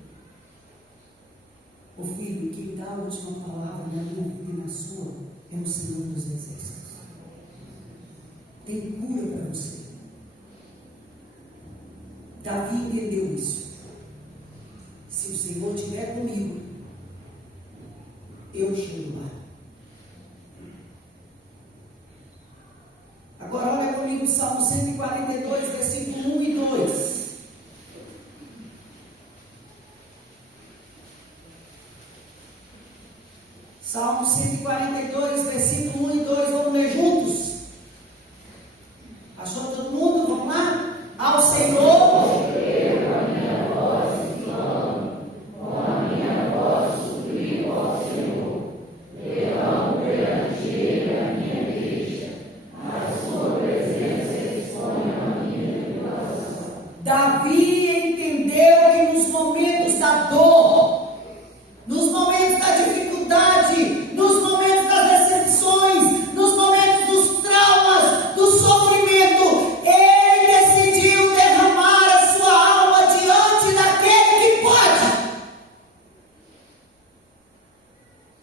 Ô filho, quem dá a última palavra na minha vida e na sua é o Senhor dos Exércitos. Tem cura para você. Davi entendeu isso. Se o Senhor estiver comigo, eu chego lá. Agora olha comigo o Salmo 142, versículo 1 e 2. Salmo 142, versículo 1 e 2, vamos ler juntos? Achou todo mundo? Vamos lá? Ao Senhor. Davi entendeu que nos momentos da dor, nos momentos da dificuldade, nos momentos das decepções, nos momentos dos traumas, do sofrimento, ele decidiu derramar a sua alma diante daquele que pode.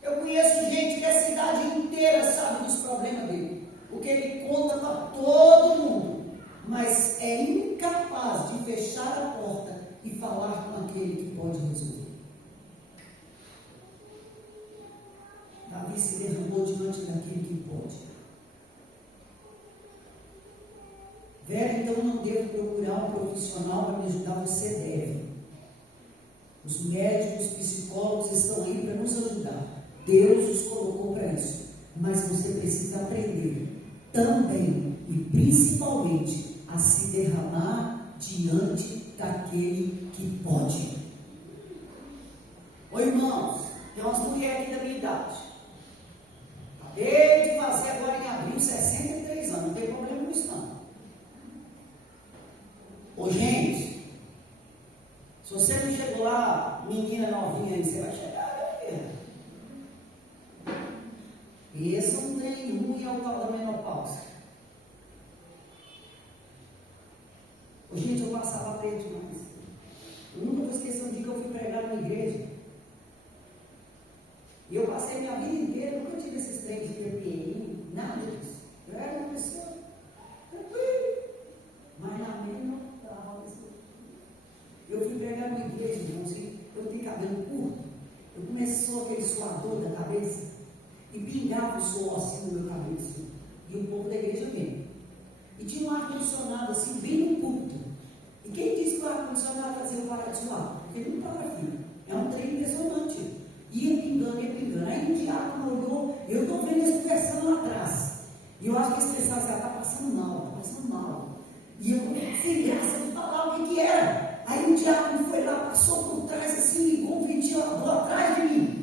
Eu conheço gente que a cidade inteira sabe dos problemas dele, porque ele conta para todo mundo, mas é incapaz de fechar a porta e falar com aquele que pode resolver. Davi se derramou diante daquele que pode. Vera, então não devo procurar um profissional para me ajudar, você deve. Os médicos, psicólogos estão aí para nos ajudar. Deus os colocou para isso. Mas você precisa aprender também e principalmente a se derramar diante daquele que pode. Ô irmãos, tem umas mulheres aqui da minha idade. Acabei de fazer agora em abril 63 anos, não tem problema com isso não. Ô gente, se você não chegou lá, menina novinha aí, você vai chegar, esse não tem ruim é o tal da menopausa. Ô gente, eu passava preto demais. Eu nunca vou esquecer um dia que eu fui pregar numa igreja. E eu passei minha vida inteira, nunca tive esses treinos de TPM, nada disso. Eu era uma pessoa tranquila, mas na mesma estava eu fui pregar numa igreja, irmãos, e eu tenho cabelo curto. Eu começou aquele suador da cabeça e pingava o suor assim no meu cabelo, assim, e o povo da igreja veio. E tinha um ar-condicionado assim, bem no púlpito. E quem disse que o ar-condicionado fazia eu parar de suar? Porque ele não para, filho. É um trem impressionante. Ia pingando, ia pingando. Aí um diácono olhou, eu estou vendo eles conversando lá atrás. E eu acho que eles pensavam assim, está passando mal, está passando mal. E eu sem graça de falar o que era. Aí o diácono foi lá, passou por trás assim, ligou um ventilador atrás de mim.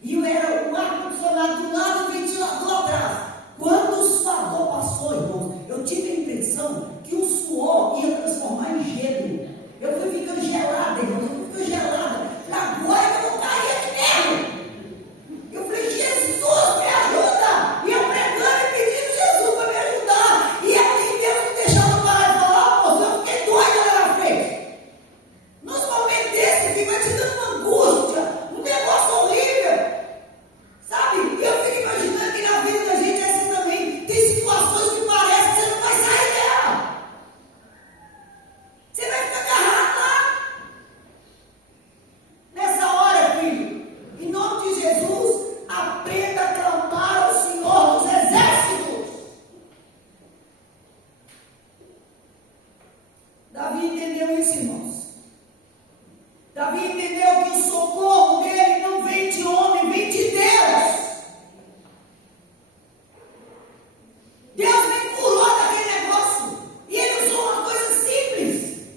E eu era o ar-condicionado do lado e o ventilador atrás. Quando o suador passou, irmãos, eu tive a impressão que o suor ia transformar em gelo. Eu fui ficando gelada, irmãos, eu fui ficando gelada. Agora que eu vou cair aqui mesmo. Eu falei, Jesus, me ajuda! E eu pregando e pedindo Jesus para me ajudar. E aqui Deus me deixando parar e falar, moço, eu fiquei doida lá na frente. Nos momentos desses, fica te dando uma angústia, um negócio horrível. Sabe? E eu fico imaginando que na vida da gente é assim também. Tem situações que parece que você não vai sair dela. Você vai ficar agarrado lá. Davi entendeu isso, irmãos. Davi entendeu que o socorro dele não vem de homem, vem de Deus. Deus me curou daquele negócio. E ele usou uma coisa simples.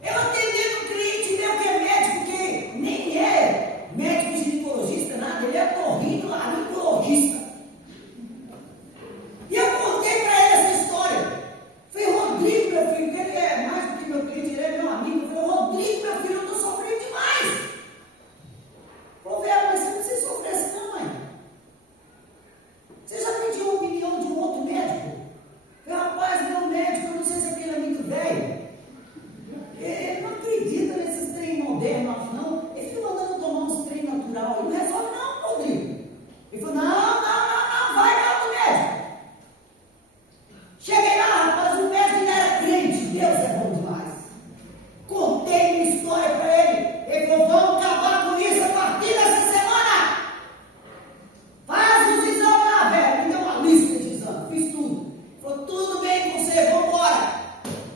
Eu atendi um cliente meu que é médico, que nem é médico ginecologista, nada, ele é otorrinolaringologista. E eu contei para ele essa história. Falei, Rodrigo, meu filho, que ele é mais do que meu cliente, ele é meu amigo. Eu falei, Rodrigo, meu filho, eu estou sofrendo demais. Falei, velho, mas você não precisa sofrer assim não, mãe. Você já pediu a opinião de um outro médico? Eu, rapaz, meu médico, eu não sei se aquele é muito velho. Ele não acredita nesses trem modernos, não. Ele fica mandando tomar uns trem natural. Ele não resolve não, Rodrigo. Ele falou, não, vai lá do médico. Cheguei lá, rapaz, o médico ainda era crente. Deus é bom demais. Contei uma história para ele. Ele falou, vamos acabar com isso a partir dessa semana. Faz os exames lá, velho. Me deu uma lista de exames, fiz tudo. Falou, tudo bem com você, vamos embora.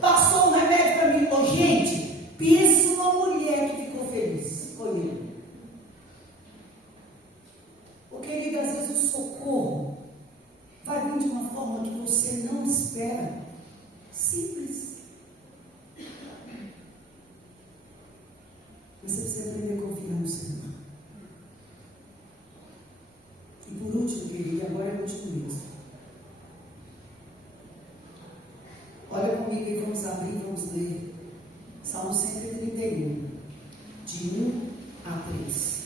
Passou um remédio para mim. Ô, gente, pensa numa mulher que ficou feliz. Foi ele. Porque, querido, às vezes o socorro vai vir de uma forma que você não espera. Simples. Mas você precisa aprender a confiar no Senhor. E por último, querido, agora é o último mesmo. Olha comigo e vamos abrir e vamos ler Salmo 131, de 1 a 3.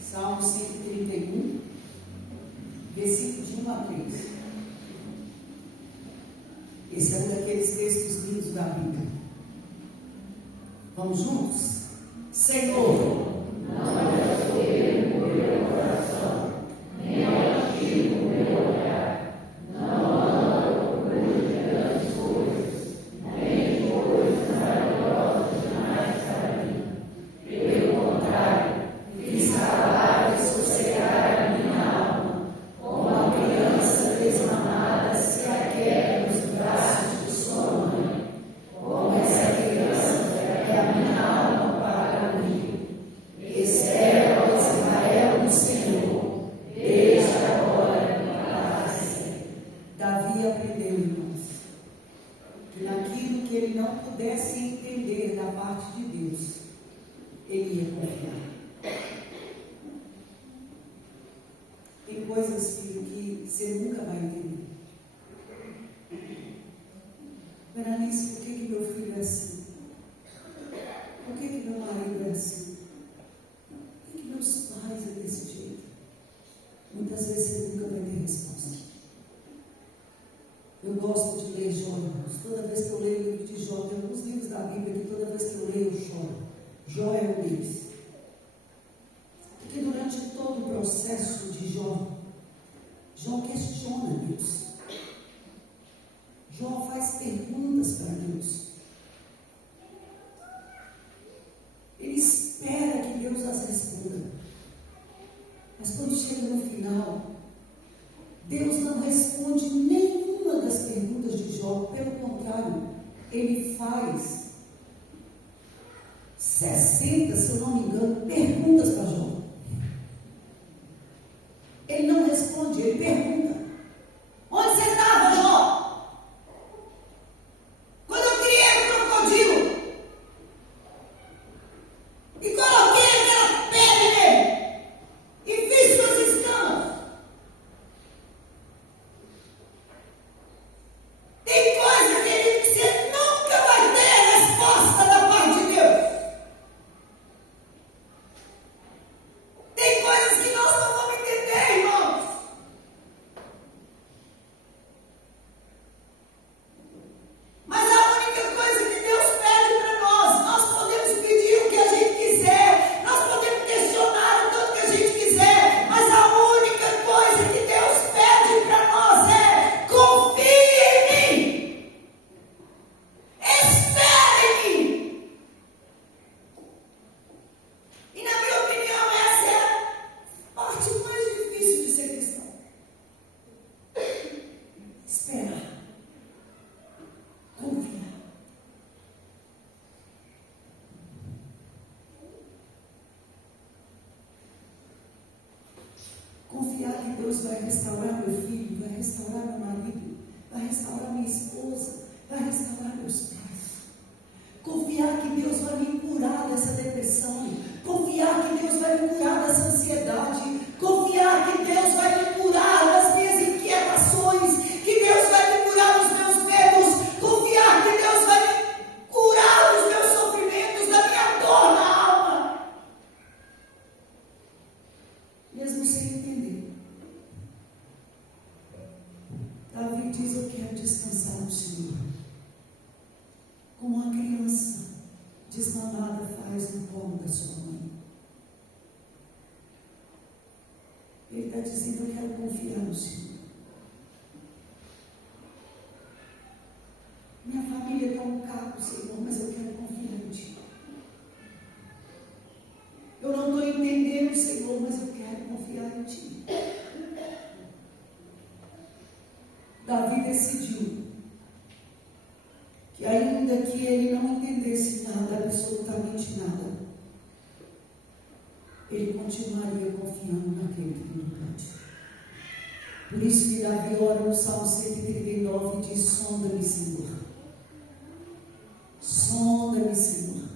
Salmo 131, versículo de 1 a 3. Esse é um daqueles textos lindos da Bíblia. Vamos juntos? Senhor, não é soberbo o meu coração, nem altivo o meu olhar, não anda à procura de grandes coisas, nem de coisas maravilhosas demais para mim. Pelo contrário, fiz calar e sossegar a minha alma, como a criança desmamada se aquieta nos braços de sua mãe. Como essa criança é a minha alma para o rio. Espera, ó Israel, no Senhor, desde agora e para sempre. Davi aprendeu, irmãos, que naquilo que ele não pudesse entender da parte de Deus, ele ia confiar. Tem coisas, filho, que você nunca vai entender. Berenice, por que meu filho é assim? Por que meu marido é assim? Por que meus pais é desse jeito? Muitas vezes você nunca vai ter resposta. Eu gosto de ler Jó, irmãos. Toda vez que eu leio o livro de Jó, tem alguns livros da Bíblia que toda vez que eu leio eu choro. Jó é um deles. Porque durante todo o processo de Jó, Jó questiona Deus. Jó faz perguntas para Deus. Ele espera que Deus as responda. Mas quando chega no final, Deus não responde nenhuma das perguntas de Jó. Pelo contrário, ele faz 60, se eu não me engano, perguntas para Jó. Ele não responde, ele pergunta. Onde você estava, Jó? Quando eu criei o crocodilo e coloquei aquela pele nele e fiz suas escamas. Tem coisa, querido, que você nunca vai ter a resposta da parte de Deus. Tem coisas que nós não vamos entender, irmãos. Confiar que Deus vai restaurar meu filho, vai restaurar meu marido, vai restaurar minha esposa, vai restaurar meus pais. Confiar que Deus vai me curar dessa depressão. Confiar que Deus vai me curar dessa ansiedade. Confiar que Deus vai me curar das minhas inquietações. Que Deus vai me curar dos meus medos. Confiar que Deus vai me curar dos meus sofrimentos, da minha dor na alma. Mesmo sem entender. Davi diz: eu quero descansar no Senhor. Como uma criança desmamada faz no colo da sua mãe. Ele está dizendo: eu quero confiar no Senhor. Minha família está um caco, Senhor, mas eu quero confiar em Ti. Eu não estou entendendo, Senhor, mas eu quero confiar em Ti. Davi decidiu que ainda que ele não entendesse nada, absolutamente nada, ele continuaria confiando naquele que não pode. Por isso que Davi ora no Salmo 139 e diz: sonda-me, Senhor. Sonda-me, Senhor.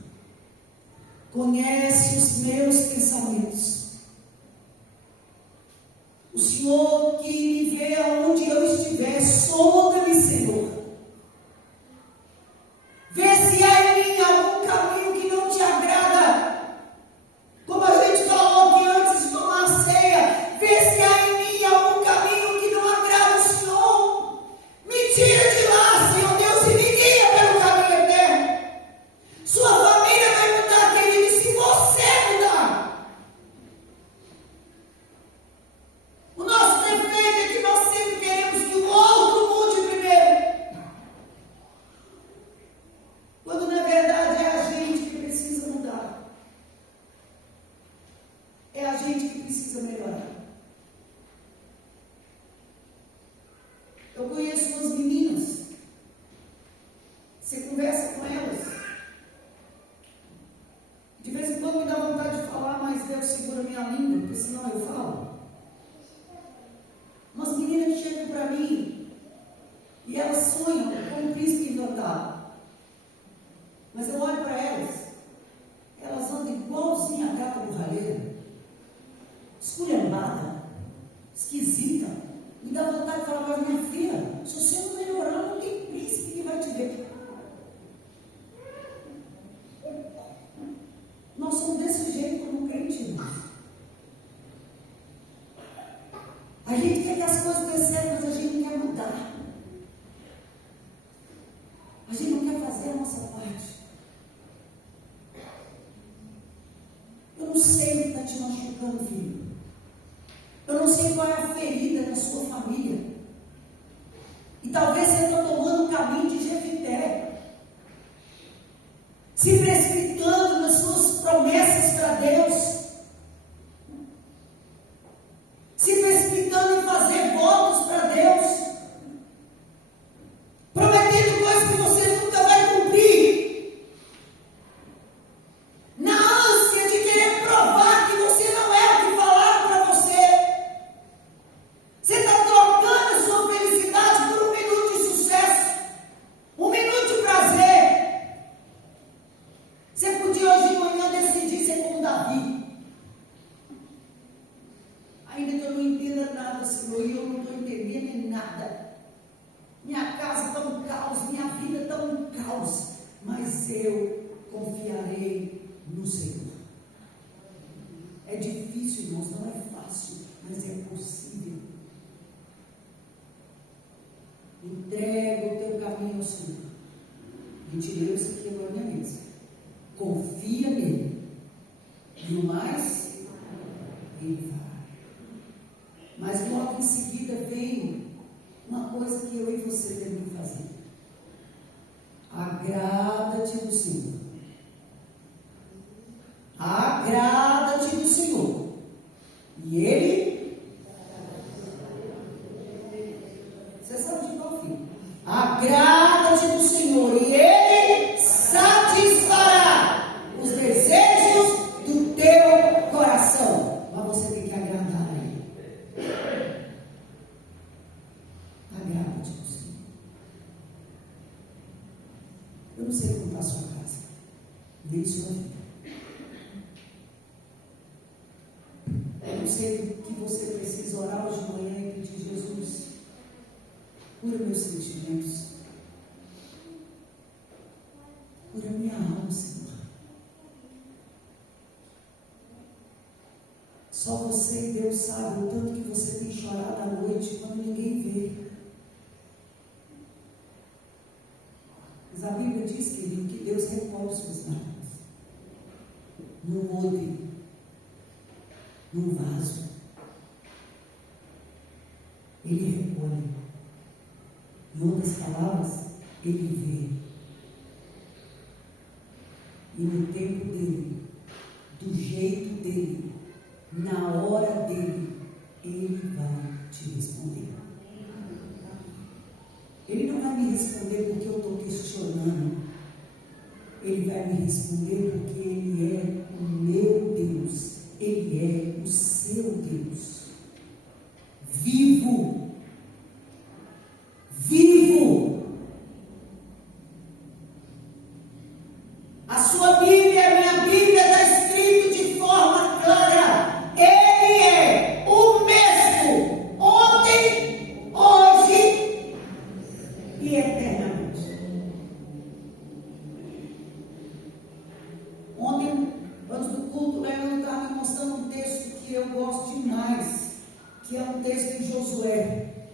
Conhece os meus pensamentos. O Senhor que me vê aonde eu estiver, sonda-me, Senhor. Vê se há em mim algum caminho que não te agrada. Como a gente falou aqui antes de tomar a ceia. Vê se há em mim algum caminho que não agrada o Senhor. Me tira de lá, Senhor Deus, e me guia pelo caminho eterno. Sua família vai mudar, querido, se você mudar. O nosso defeito é que nós sempre queremos que o outro mude primeiro. Quando na verdade é a gente que precisa mudar. É a gente que precisa melhorar. Eu conheço umas meninas. Você conversa com elas. De vez em quando me dá vontade de falar, mas Deus segura minha língua, porque senão eu falo. Umas meninas que chegam para mim e elas sonham com um príncipe encantado. Mas eu olho para elas andam igualzinha a gata borralheira, esculhambada, esquisita. Me dá vontade de falar: mas minha filha, se você não melhorar, não tem príncipe que vai te ver. Nós somos desse jeito como crente, irmãos. A gente quer que as coisas dêem certo, mas a gente não quer mudar. A gente não quer fazer a nossa parte. Eu não sei o que está te machucando, filho. Eu não sei qual é a ferida da sua família. E talvez você está tomando um caminho de Jefité, se precipitando nas suas promessas para Deus, se precipitando em fazer votos para Deus, prometendo coisas que você nunca vai cumprir, na ânsia de querer provar que você não é o que falaram para você. Você está trocando a sua felicidade por um minuto de sucesso, um minuto de prazer. Você podia hoje de manhã decidir ser como Davi. Ainda que eu não entenda nada, Senhor, e eu não estou entendendo nada. Minha casa está um caos, minha vida está um caos, mas eu confiarei no Senhor. É difícil, irmãos, não é fácil, mas é possível. Entrega o teu caminho ao Senhor. A gente leu isso aqui agora na mesa. Confia nele. E o mais, ele vai. Mas logo em seguida vem uma coisa que eu e você devemos fazer. Agrada-te do Senhor. Agrada-te do Senhor. E Ele, você sabe de qual filho? Agrada-te do Senhor e Ele satisfará os desejos do teu coração. Mas você tem que agradar a Ele. nem sua vida. Eu não sei o que você precisa orar hoje de manhã e pedir: Jesus, cura meus sentimentos, cura minha alma, Senhor. Só você e Deus sabem o tanto que você tem chorado à noite quando ninguém vê. Mas a Bíblia diz, querido, que Deus recolhe suas lágrimas num odre, num vaso. Ele recolhe. Em outras palavras, ele vê. E no tempo dele, do jeito dele, na hora dele, ele vai te responder. Ele não vai me responder porque eu estou questionando. Ele vai me responder porque ele é o meu Deus. Ele é o seu Deus. Vivo. Vivo. A sua Bíblia, a minha Bíblia, está escrito de forma clara. Ele é o mesmo ontem, hoje e eternamente. Ontem, antes do culto, eu estava me mostrando um texto que eu gosto demais, que é um texto de Josué.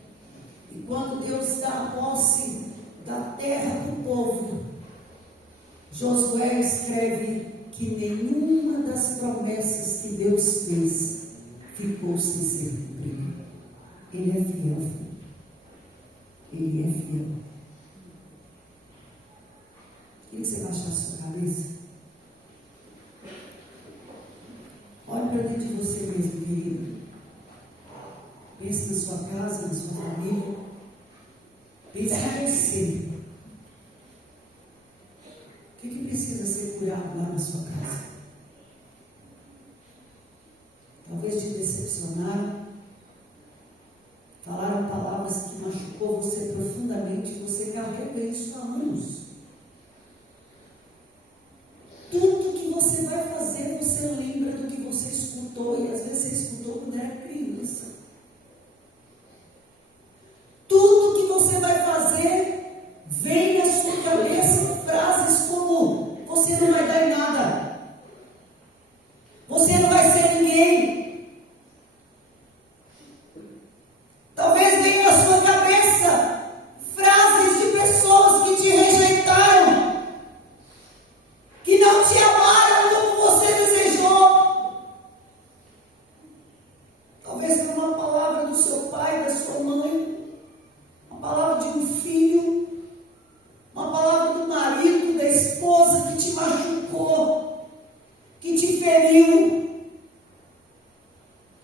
E quando Deus dá a posse da terra para o povo, Josué escreve que nenhuma das promessas que Deus fez ficou sem ser cumprida. Ele é fiel. Ele é fiel. Queria que você baixasse a sua cabeça. Olhe para dentro de você mesmo, querido. Pense na sua casa, na sua família. Pense em você. O que precisa ser curado lá na sua casa? Talvez te decepcionaram, falaram palavras que machucou você profundamente, e você carrega isso há anos. Tudo que você vai fazer, você lembra do que você escutou, e às vezes você escutou quando era criança. Tudo que você vai fazer, vem à sua cabeça frases como: você não vai dar em nada, você não vai ser ninguém. Talvez venha à sua cabeça frases de pessoas que te rejeitaram, que não te amaram como você desejou. Talvez venha uma palavra do seu pai, da sua mãe, uma palavra de um filho, uma palavra do marido, da esposa que te machucou, que te feriu.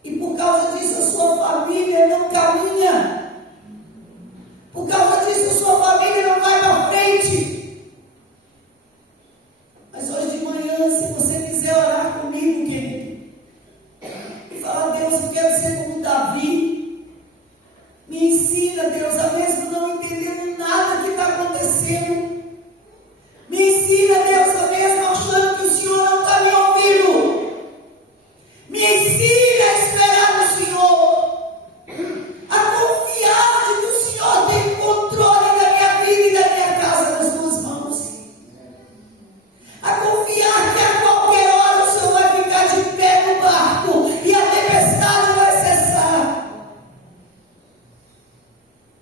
E por causa disso a sua família não caminha. Por causa disso a sua família não vai para frente. Mas hoje de manhã, se você quiser orar comigo, querido, e falar: Deus, eu quero ser como Davi. Me ensina, Deus, a mesmo não entendendo nada que está acontecendo. Me ensina, Deus, a mesmo achando que o Senhor não está me ouvindo. Me ensina a esperar no Senhor, a confiar de que o Senhor tem controle da minha vida e da minha casa nas tuas mãos. A confiar que a qualquer hora o Senhor vai ficar de pé no barco e a tempestade vai cessar.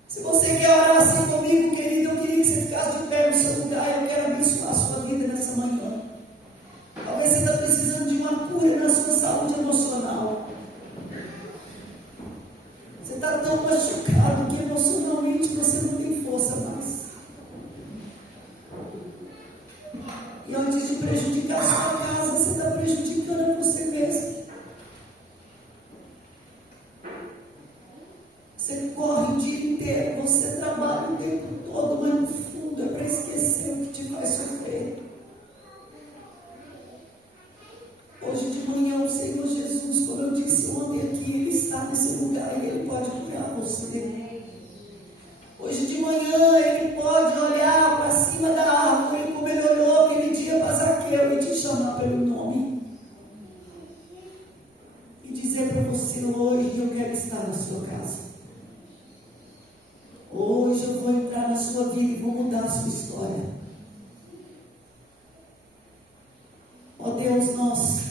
Se você quer orar assim comigo, querido, eu queria que você ficasse de pé no seu lugar. Eu quero abençoar a sua vida nessa manhã. Talvez você está precisando de uma cura na sua saúde emocional. Você está tão machucado que emocionalmente você não tem força mais. E antes de prejudicar a sua casa, você está prejudicando você mesmo. Você corre o dia inteiro, você trabalha o tempo todo, mas no fundo é para esquecer o que te faz sofrer. Hoje de manhã o Senhor Jesus, como eu disse ontem aqui, Ele está nesse lugar e Ele pode curar você. Hoje de manhã Ele pode olhar para cima da árvore, como Ele olhou aquele dia para Zaqueu e você hoje, eu quero estar na sua casa. Hoje eu vou entrar na sua vida e vou mudar a sua história. Ó Deus, nós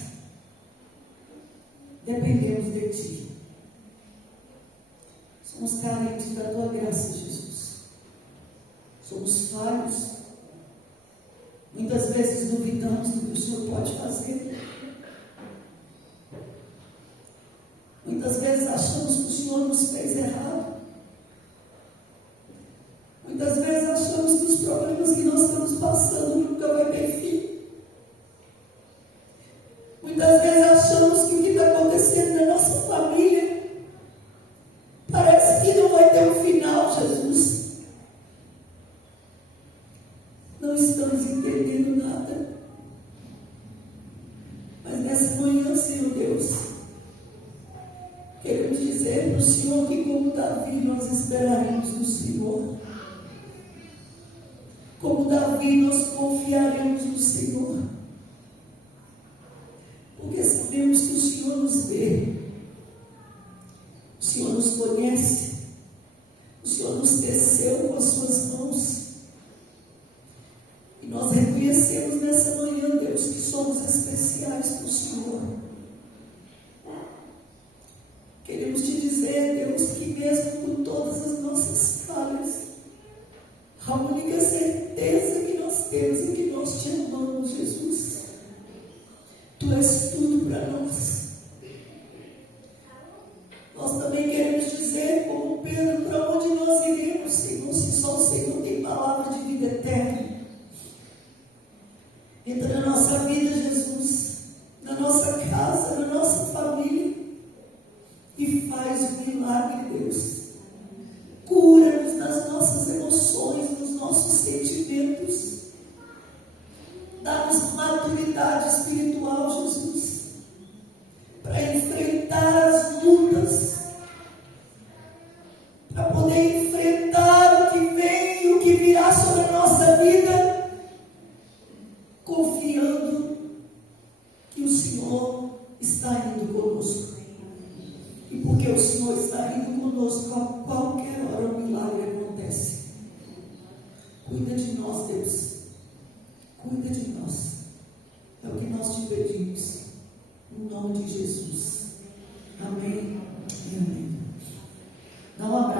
dependemos de Ti. Somos carentes da Tua graça, Jesus. Somos falhos. Muitas vezes duvidamos do que o Senhor pode fazer. Muitas vezes achamos que o Senhor nos fez errado. Muitas vezes achamos que os problemas que nós estamos passando nunca vai ter fim. Muitas vezes achamos que o que está acontecendo na nossa família parece que não vai ter um final, Jesus. Não estamos entendendo nada. Mas nessa manhã, Senhor Deus, queremos dizer para o Senhor que, como Davi, nós esperaremos no Senhor. Como Davi, nós confiaremos no Senhor. Porque sabemos que o Senhor nos vê. O Senhor nos conhece. O Senhor nos teceu com as suas mãos. E nós reconhecemos nessa manhã, Deus, que somos especiais para o Senhor. Queremos te dizer, Deus, que mesmo com todas as nossas falhas, a única certeza que nós temos é que nós te amamos, Jesus. Tu és tudo para nós. Nós também queremos dizer, como Pedro, para onde nós iremos, Senhor, se só o Senhor tem palavra de vida eterna. Entra na nossa vida, Jesus, na nossa casa, na nossa família, e faz um milagre, Deus. Cura-nos nas nossas emoções, nos nossos sentimentos. Dá-nos maturidade espiritual, Jesus, para enfrentar as lutas, para poder enfrentar o que vem e o que virá sobre a nossa vida, confiando que o Senhor está indo conosco. E porque o Senhor está indo conosco, a qualquer hora um milagre acontece. Cuida de nós, Deus. Cuida de nós. É o que nós te pedimos. Em nome de Jesus. Amém e amém. Dá um abraço.